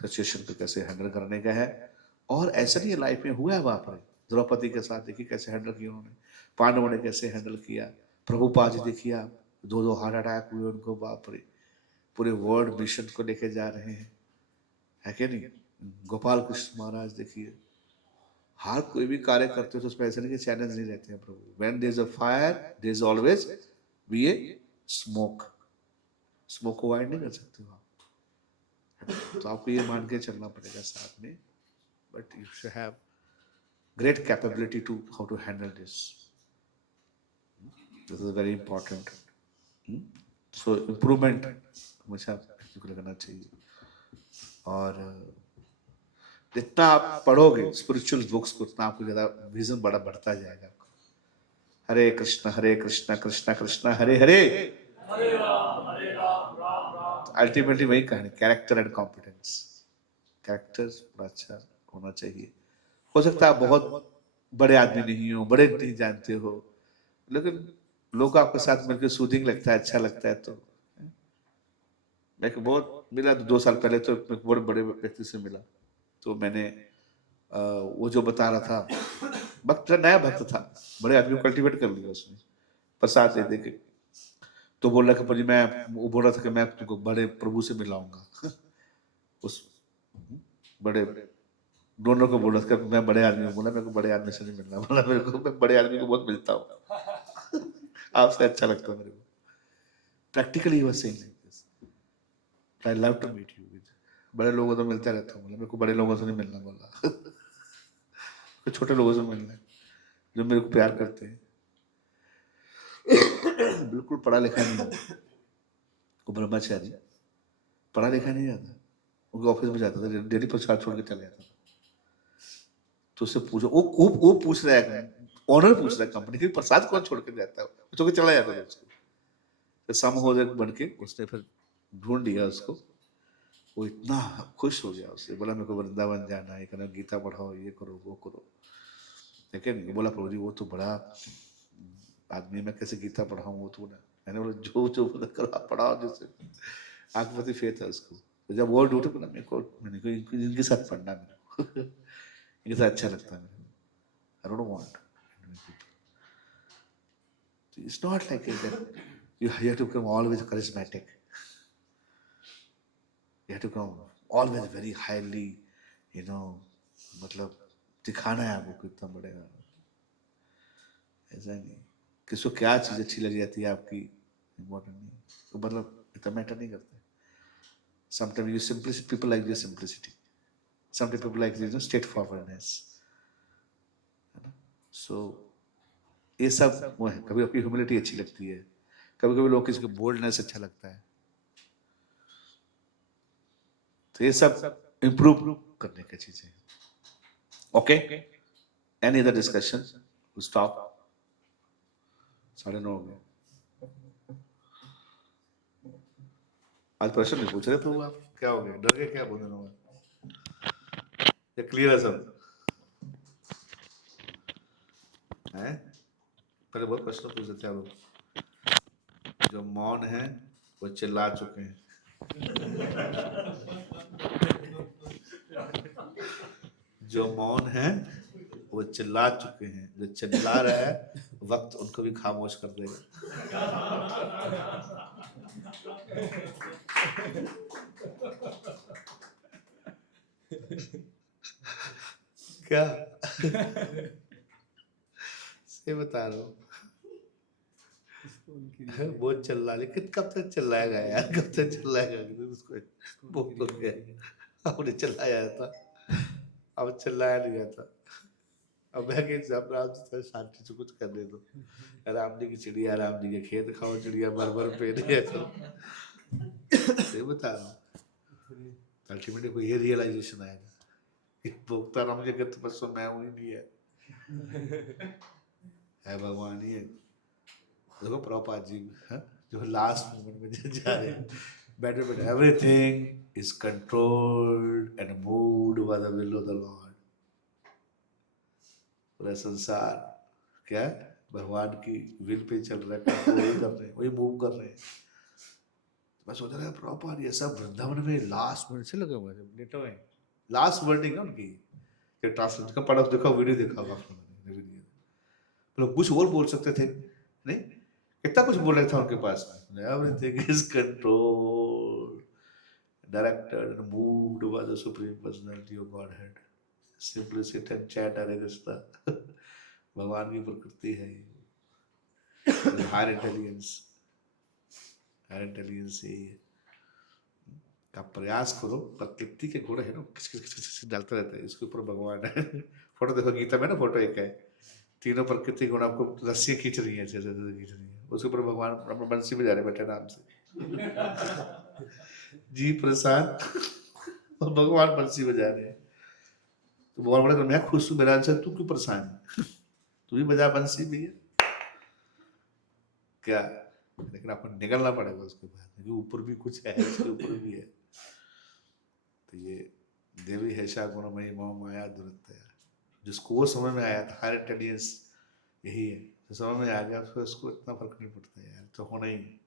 सिचुएशन को कैसे handle करने का है। और ऐसा नहीं है लाइफ में हुआ है वहां पर द्रौपदी के साथ देखिए कैसे हैंडल किया उन्होंने, पांडवों ने कैसे हैंडल किया, प्रभुपाद जी देखिए आप 2 हार्ट अटैक हुए उनको, बाप रे, पूरे वर्ल्ड मिशन को लेके जा रहे हैं, है कि नहीं? गोपाल कृष्ण महाराज देखिए, हर कोई भी कार्य करते हो तो उसमें ऐसा नहीं कि चैलेंज नहीं रहते हैं प्रभु। When there is a fire there is always be a smoke. Smoke को अवॉइड नहीं कर सकते हो आप, तो आपको ये मान के चलना पड़ेगा साथ में। But you should have great capability to how to handle this. This is very important. So improvement हमेशा व्यक्ति को लगना चाहिए। और जितना आप पढ़ोगे स्पिरिचुअल बुक्स को उतना आपको ज्यादा विजन बड़ा बढ़ता जाएगा। हरे कृष्णा कृष्णा कृष्णा हरे हरे, अल्टीमेटली वही कहानी, कैरेक्टर एंड कॉम्पिटेंस। कैरेक्टर बड़ा अच्छा होना चाहिए। हो सकता है बहुत बड़े आदमी नहीं हो, बड़े नहीं जानते हो, लेकिन लोग आपके साथ मिलकर सूदिंग लगता है, अच्छा लगता है, तो मैं को बहुत मिला 2 साल पहले, तो मैं बड़े बड़े व्यक्ति से मिला, तो मैंने वो जो बता रहा था, भक्त नया भक्त था, बड़े आदमी को कल्टीवेट कर लिया उसने प्रसाद दे दे के। तो बोल रहा कि मैं, वो बोल रहा था कि मैं तुमको बड़े प्रभु से मिलाऊंगा उस बड़े डोनर को बोल रहा था कि मैं बड़े आदमी को, बोला मेरे को बड़े आदमी से नहीं मिलना, बोला मेरे को, मैं बड़े आदमी को बहुत मिलता हूँ आपसे अच्छा लगता है मेरे को। प्रैक्टिकली वो saying like this, I love to meet you, बड़े लोगों से मिलता रहता हूँ, बोला मेरे को बड़े लोगों से नहीं मिलना, बोला तो छोटे लोगों से मिलना है जो मेरे को प्यार करते हैं। बिल्कुल पढ़ा लिखा नहीं है वो ब्रह्मचारी, पढ़ा लिखा नहीं आता, उनके ऑफिस में जाता था, डेली प्रसाद छोड़ के चले जाता था। तो उससे पूछो, वो पूछ रहा है, ऑनर पूछ रहा है कंपनी की, प्रसाद कौन छोड़ के जाता है, वो छोड़ के चला जाता था उसको। तो समहोदय बन के उसने फिर ढूंढ लिया उसको, वो इतना खुश हो गया उससे, बोला मेरे को वृंदावन जाना है, कहना गीता पढ़ाओ, ये करो वो करो। लेकिन बोला प्रभु जी वो तो बड़ा आदमी, मैं कैसे गीता पढ़ाऊँ, वो तो ना। मैंने बोला जो जो करो आप पढ़ाओ, जैसे आंख प्रति फेथ है उसको। तो जब वो ढूंढे, बोला मैंने को इनके साथ पढ़ना, मेरे को इनके साथ अच्छा लगता है मेरे को, I don't want. It's not like that you have to become always charismatic. You have to become always very highly, मतलब दिखाना है आपको कितना बढ़ेगा, ऐसा नहीं। किसको क्या चीज अच्छी लग जाती है आपकी इम्पोर्टेंट नहीं, तो मतलब इतना मैटर नहीं करता। Sometimes you simplicity, people like your simplicity. Sometimes people like straightforwardness. So ये सब वो है, कभी आपकी ह्यूमिलिटी अच्छी लगती है, कभी कभी लोग किसी को बोल्डनेस अच्छा लगता है, तो ये सब इम्प्रूव करने की चीजें। Okay, any other discussion? Stop, 9:30 हो गए। आज प्रश्न नहीं पूछ रहे तो आप क्या हो गए, डर गए क्या बोलने में? ये क्लियर है सब है? पहले बहुत प्रश्न पूछ रहे थे आप लोग। जो मौन है वो चिल्ला चुके हैं, जो मौन है वो चिल्ला चुके हैं, जो चिल्ला रहा है वक्त उनको भी खामोश कर देगा। क्या से बता रहा हूँ, बहुत चिल्ला, लेकिन कब तक चिल्लाएगा यार, कब तक चिल्लाएगा, उसको बहुत हो गया। अब चिल्लाया था, अब चिल्लाया नहीं जाता, अब मैं कि सब राम से शांति से कुछ कर दे दो, राम जी की चिड़िया, राम जी के खेत खाओ चिड़िया, भर भर पेट है। तो बता रहा हूँ, अल्टीमेटली को ये रियलाइजेशन आएगा कि भोक्ता राम जगत बस मैं हूँ ही नहीं है भगवान ही है। देखो प्रभुपाद जी जो लास्ट मोमेंट में जा रहे हैं, बैठे बैठे, everything is controlled and moved by the will of the Lord. पूरा संसार क्या है, भगवान की विल पे चल रहा है, वही कर रहे हैं, वही मूव कर रहे हैं। मैं सोच रहा प्रॉपर ये सब वृंदावन में लास्ट मिनट से लगे हुए हैं, लेटे हुए हैं, लास्ट वर्डिंग है उनकी, कि ट्रांसलेट का पढ़ा देखा, वीडियो देखा होगा आपने, वीडियो लोग कुछ और बोल सकते थे नहीं, कितना कुछ बोल रहा था उनके पास, everything is controlled, directed and moved by the supreme personality of Godhead, simplicity and chat अरे रिश्ता, भगवान की प्रकृति है ये, हायर इंटेलिजेंस, हायर इंटेलिजेंस यही है। आप प्रयास करो, प्रकृति के गुण है ना, किस किस किस डालते रहते हैं, इसके ऊपर भगवान है। फोटो देखो गीता में ना, फोटो एक है, तीनों प्रकृति गुण आपको रस्सियाँ खींच रही है, ऐसे ऐसे खींच रही है, उसके ऊपर भगवान अपना बंसी बजा रहे बैठे आराम से, जी प्रसाद, और भगवान बंसी बजा रहे हैं। तो भगवान बोले मैं खुश हूँ, मेरा आंसर तू क्यों परेशान है, तू भी बजा बंसी भी है क्या, लेकिन आपको निकलना पड़ेगा उसके बाद, क्योंकि ऊपर भी कुछ है, उसके ऊपर भी है। तो ये देवी हैशा गुणमयी मोह माया दुरत्या, जिसको वो समझ में आया था, हायर इंटेलिजेंस यही है, जो समझ में आ गया उसको इतना फर्क नहीं पड़ता यार, तो होना ही है।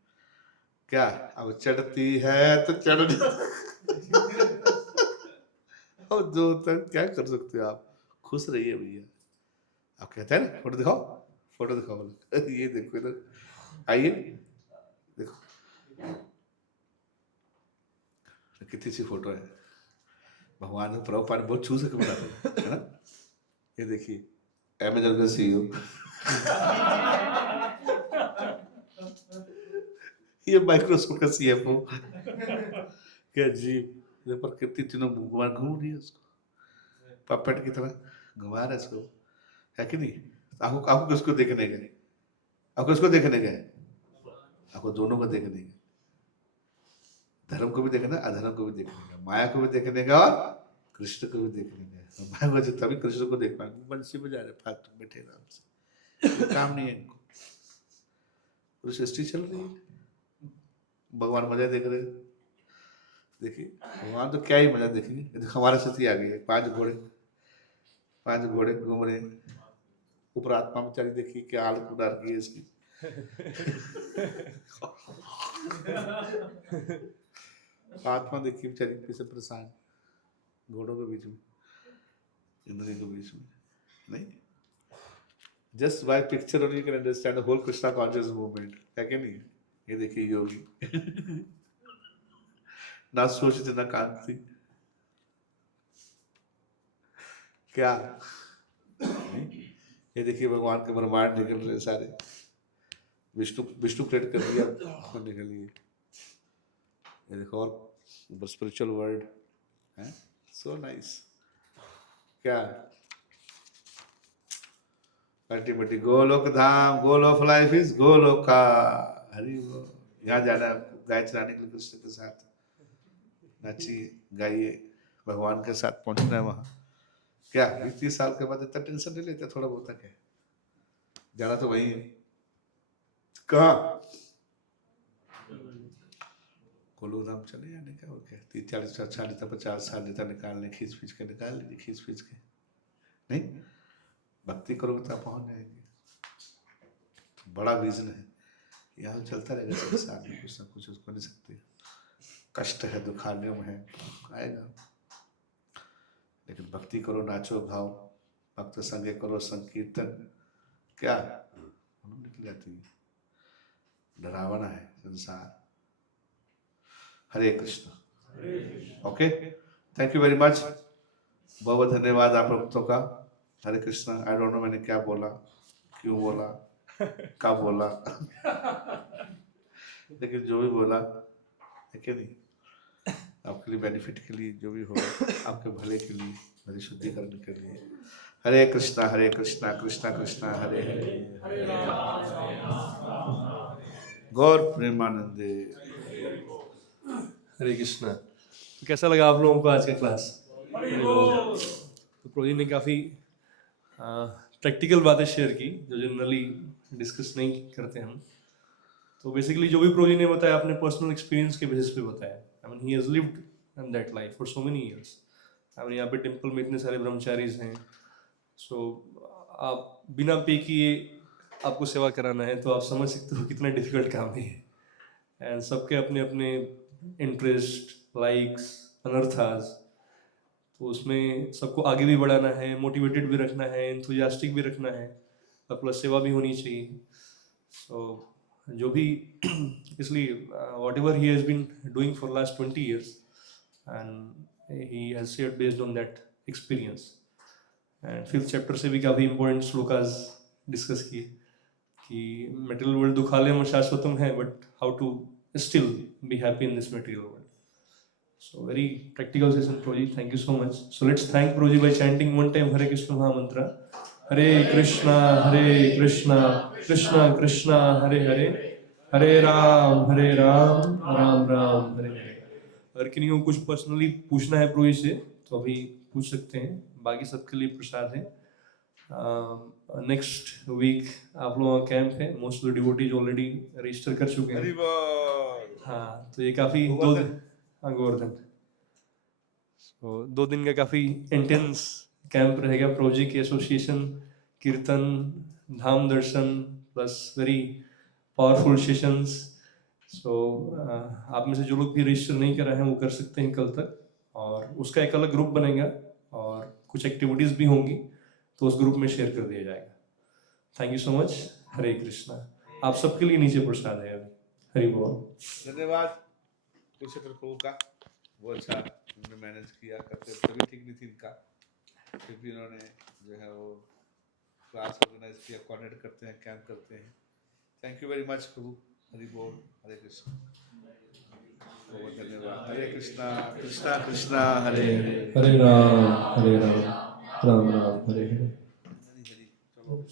क्या अब चढ़ती है तो चढ़ और जो तक क्या कर सकते हो आप, खुश रहिए भैया। आप कहते हैं ना फोटो दिखाओ, फोटो दिखाओ बोले, ये देखो इधर आइए, देखो कितनी सी फोटो है। भगवान ने प्रभुपाद बहुत छू सके बनाते है ना। ये देखिए अमेजन का सीईओ, ये माइक्रोसॉफ्ट का सीएफओ, क्या अजीब, पर कितनी तीनों भगवान घूम रही है उसको पपेट की तरह घुमा रहे इसको, है कि नहीं। आपको आपको किसको देखने गए, आपको किसको देखने गए, आपको दोनों को देखने गए, धर्म को भी देखना, अधर्म को भी देखने का, माया को भी देखने का और कृष्ण को भी देखने का। माया को तभी कृष्ण को देख पाएंगे, बंसी बजा रहे फालतू बैठे आराम से, काम नहीं है इनको। पूरी सृष्टि चल रही है, भगवान मजा देख रहे हैं। देखिए भगवान तो क्या ही मजा देखेंगे। ये देखो हमारा स्थिति आ गई है, पांच घोड़े घूम रहे हैं ऊपर, आत्मा बेचारी देखिए क्या हाल उड़ार की है इसकी। आत्मा देखिए बेचारी कैसे परेशान, घोड़ों के बीच में, इंद्रियों के बीच में। नहीं, just by picture only you can understand the whole Krishna conscious movement, है कि नहीं। ये देखिए योगी ना सोचते ना कांति, क्या ये देखिए भगवान के ब्रह्मांड निकल रहे सारे, विष्णु क्रिएट कर दिया और निकल गए। ये देखो और स्पिरिचुअल वर्ल्ड है, सो नाइस। क्या अल्टीमेटली गोलोक धाम, goal of life is Goloka. Hari बोल। यहाँ जाना है गाय चराने के लिए कृष्ण के साथ, नाचिए गाइए, भगवान के साथ पहुंचना है वहां। क्या 20-30 साल के बाद इतना टेंशन नहीं लेते, थोड़ा बहुत है, जाना तो वही है। कहाँ गोलोक धाम चले जाने का, और क्या 30-40-50 साल लेता निकालने, खींच के निकाल लीजिए, खींच के। नहीं, भक्ति करोगे तो आप पहुंच जाएंगे। बड़ा विजन है, यहाँ चलता रहेगा संसार में, कुछ ना कुछ उसको नहीं सकते। कष्ट है, दुखालयों है, आएगा। लेकिन भक्ति करो, नाचो गाओ, भक्त संगे करो संकीर्तन, क्या निकल जाती है। डरावना है संसार। Hare Krishna. Okay, thank you very much, बहुत बहुत धन्यवाद आप भक्तों का। Hare Krishna. I don't know मैंने क्या बोला, क्यों बोला, कब बोला लेकिन जो भी बोला है कि नहीं, आपके लिए बेनिफिट के लिए, जो भी हो आपके भले के लिए, मेरी शुद्धिकरण के लिए। हरे कृष्णा कृष्णा कृष्णा हरे हरे, गौर प्रेमानंदे। हरे कृष्णा। तो कैसा लगा आप लोगों को आज का क्लास? तो प्रोजी ने काफ़ी प्रैक्टिकल बातें शेयर की जो जनरली डिस्कस नहीं करते हम। तो बेसिकली जो भी प्रोजी ने बताया अपने पर्सनल एक्सपीरियंस के बेसिस पे बताया। I mean he has lived in that life for so many years. I mean यहाँ पे टेम्पल में इतने सारे ब्रह्मचारीज हैं, सो आप बिना पे किए आपको सेवा कराना है तो आप समझ सकते हो कितना डिफिकल्ट काम है। एंड सबके अपने अपने इंटरेस्ट, लाइक्स, अनर्थास, तो उसमें सबको आगे भी बढ़ाना है, मोटिवेटेड भी रखना है, एंथुजियास्टिक भी रखना है, और प्लस सेवा भी होनी चाहिए। सो जो भी इसलिए whatever he has been doing for last 20 years and he has shared based on that experience. And 5th chapter से भी काफ़ी इंपॉर्टेंट श्लोकास डिस्कस किए कि मटेरियल वर्ल्ड दुखालयम शाश्वतम है, but how to still be happy in this material world. So very practical session, Proji. Thank you so much. So let's thank Proji by chanting one time Hare Krishna Maha Mantra. Hare Krishna, Krishna Krishna, Hare Hare, Hare Ram, Ram Ram, Hare Hare. अगर किन्हीं को कुछ personally पूछना है प्रोजी से तो अभी पूछ सकते हैं, बाकी सबके लिए प्रसाद है। नेक्स्ट वीक आप लोगों का कैंप है, most of the devotees already register कर चुके हैं। हाँ, तो ये काफ़ी गोवर्धन। तो 2 दिन का काफ़ी इंटेंस कैंप रहेगा। प्रोजी की एसोसिएशन, कीर्तन, धाम दर्शन, प्लस वेरी पावरफुल सेशंस। सो आप में से जो लोग भी रजिस्टर नहीं करा है वो कर सकते हैं कल तक, और उसका एक अलग ग्रुप बनेगा और कुछ एक्टिविटीज़ भी होंगी तो उस ग्रुप में शेयर कर दिया जाएगा। Thank you so much. Hare Krishna. आप सबके लिए नीचे प्रसाद है अभी। हरि बोल। धन्यवाद कुलक्षेत्र प्रभु का, वो अच्छा उन्होंने मैनेज किया करते, तभी ठीक नहीं थी इनका, फिर भी इन्होंने जो है वो क्लास ऑर्गेनाइज किया, कोऑर्डिनेट करते हैं, कैंप करते हैं। थैंक यू वेरी मच प्रभु। हरि बोल। हरे कृष्ण। बहुत धन्यवाद। हरे कृष्णा कृष्णा कृष्णा हरे हरे, हरे राम राम राम हरे हरे। हरि हरि। चलो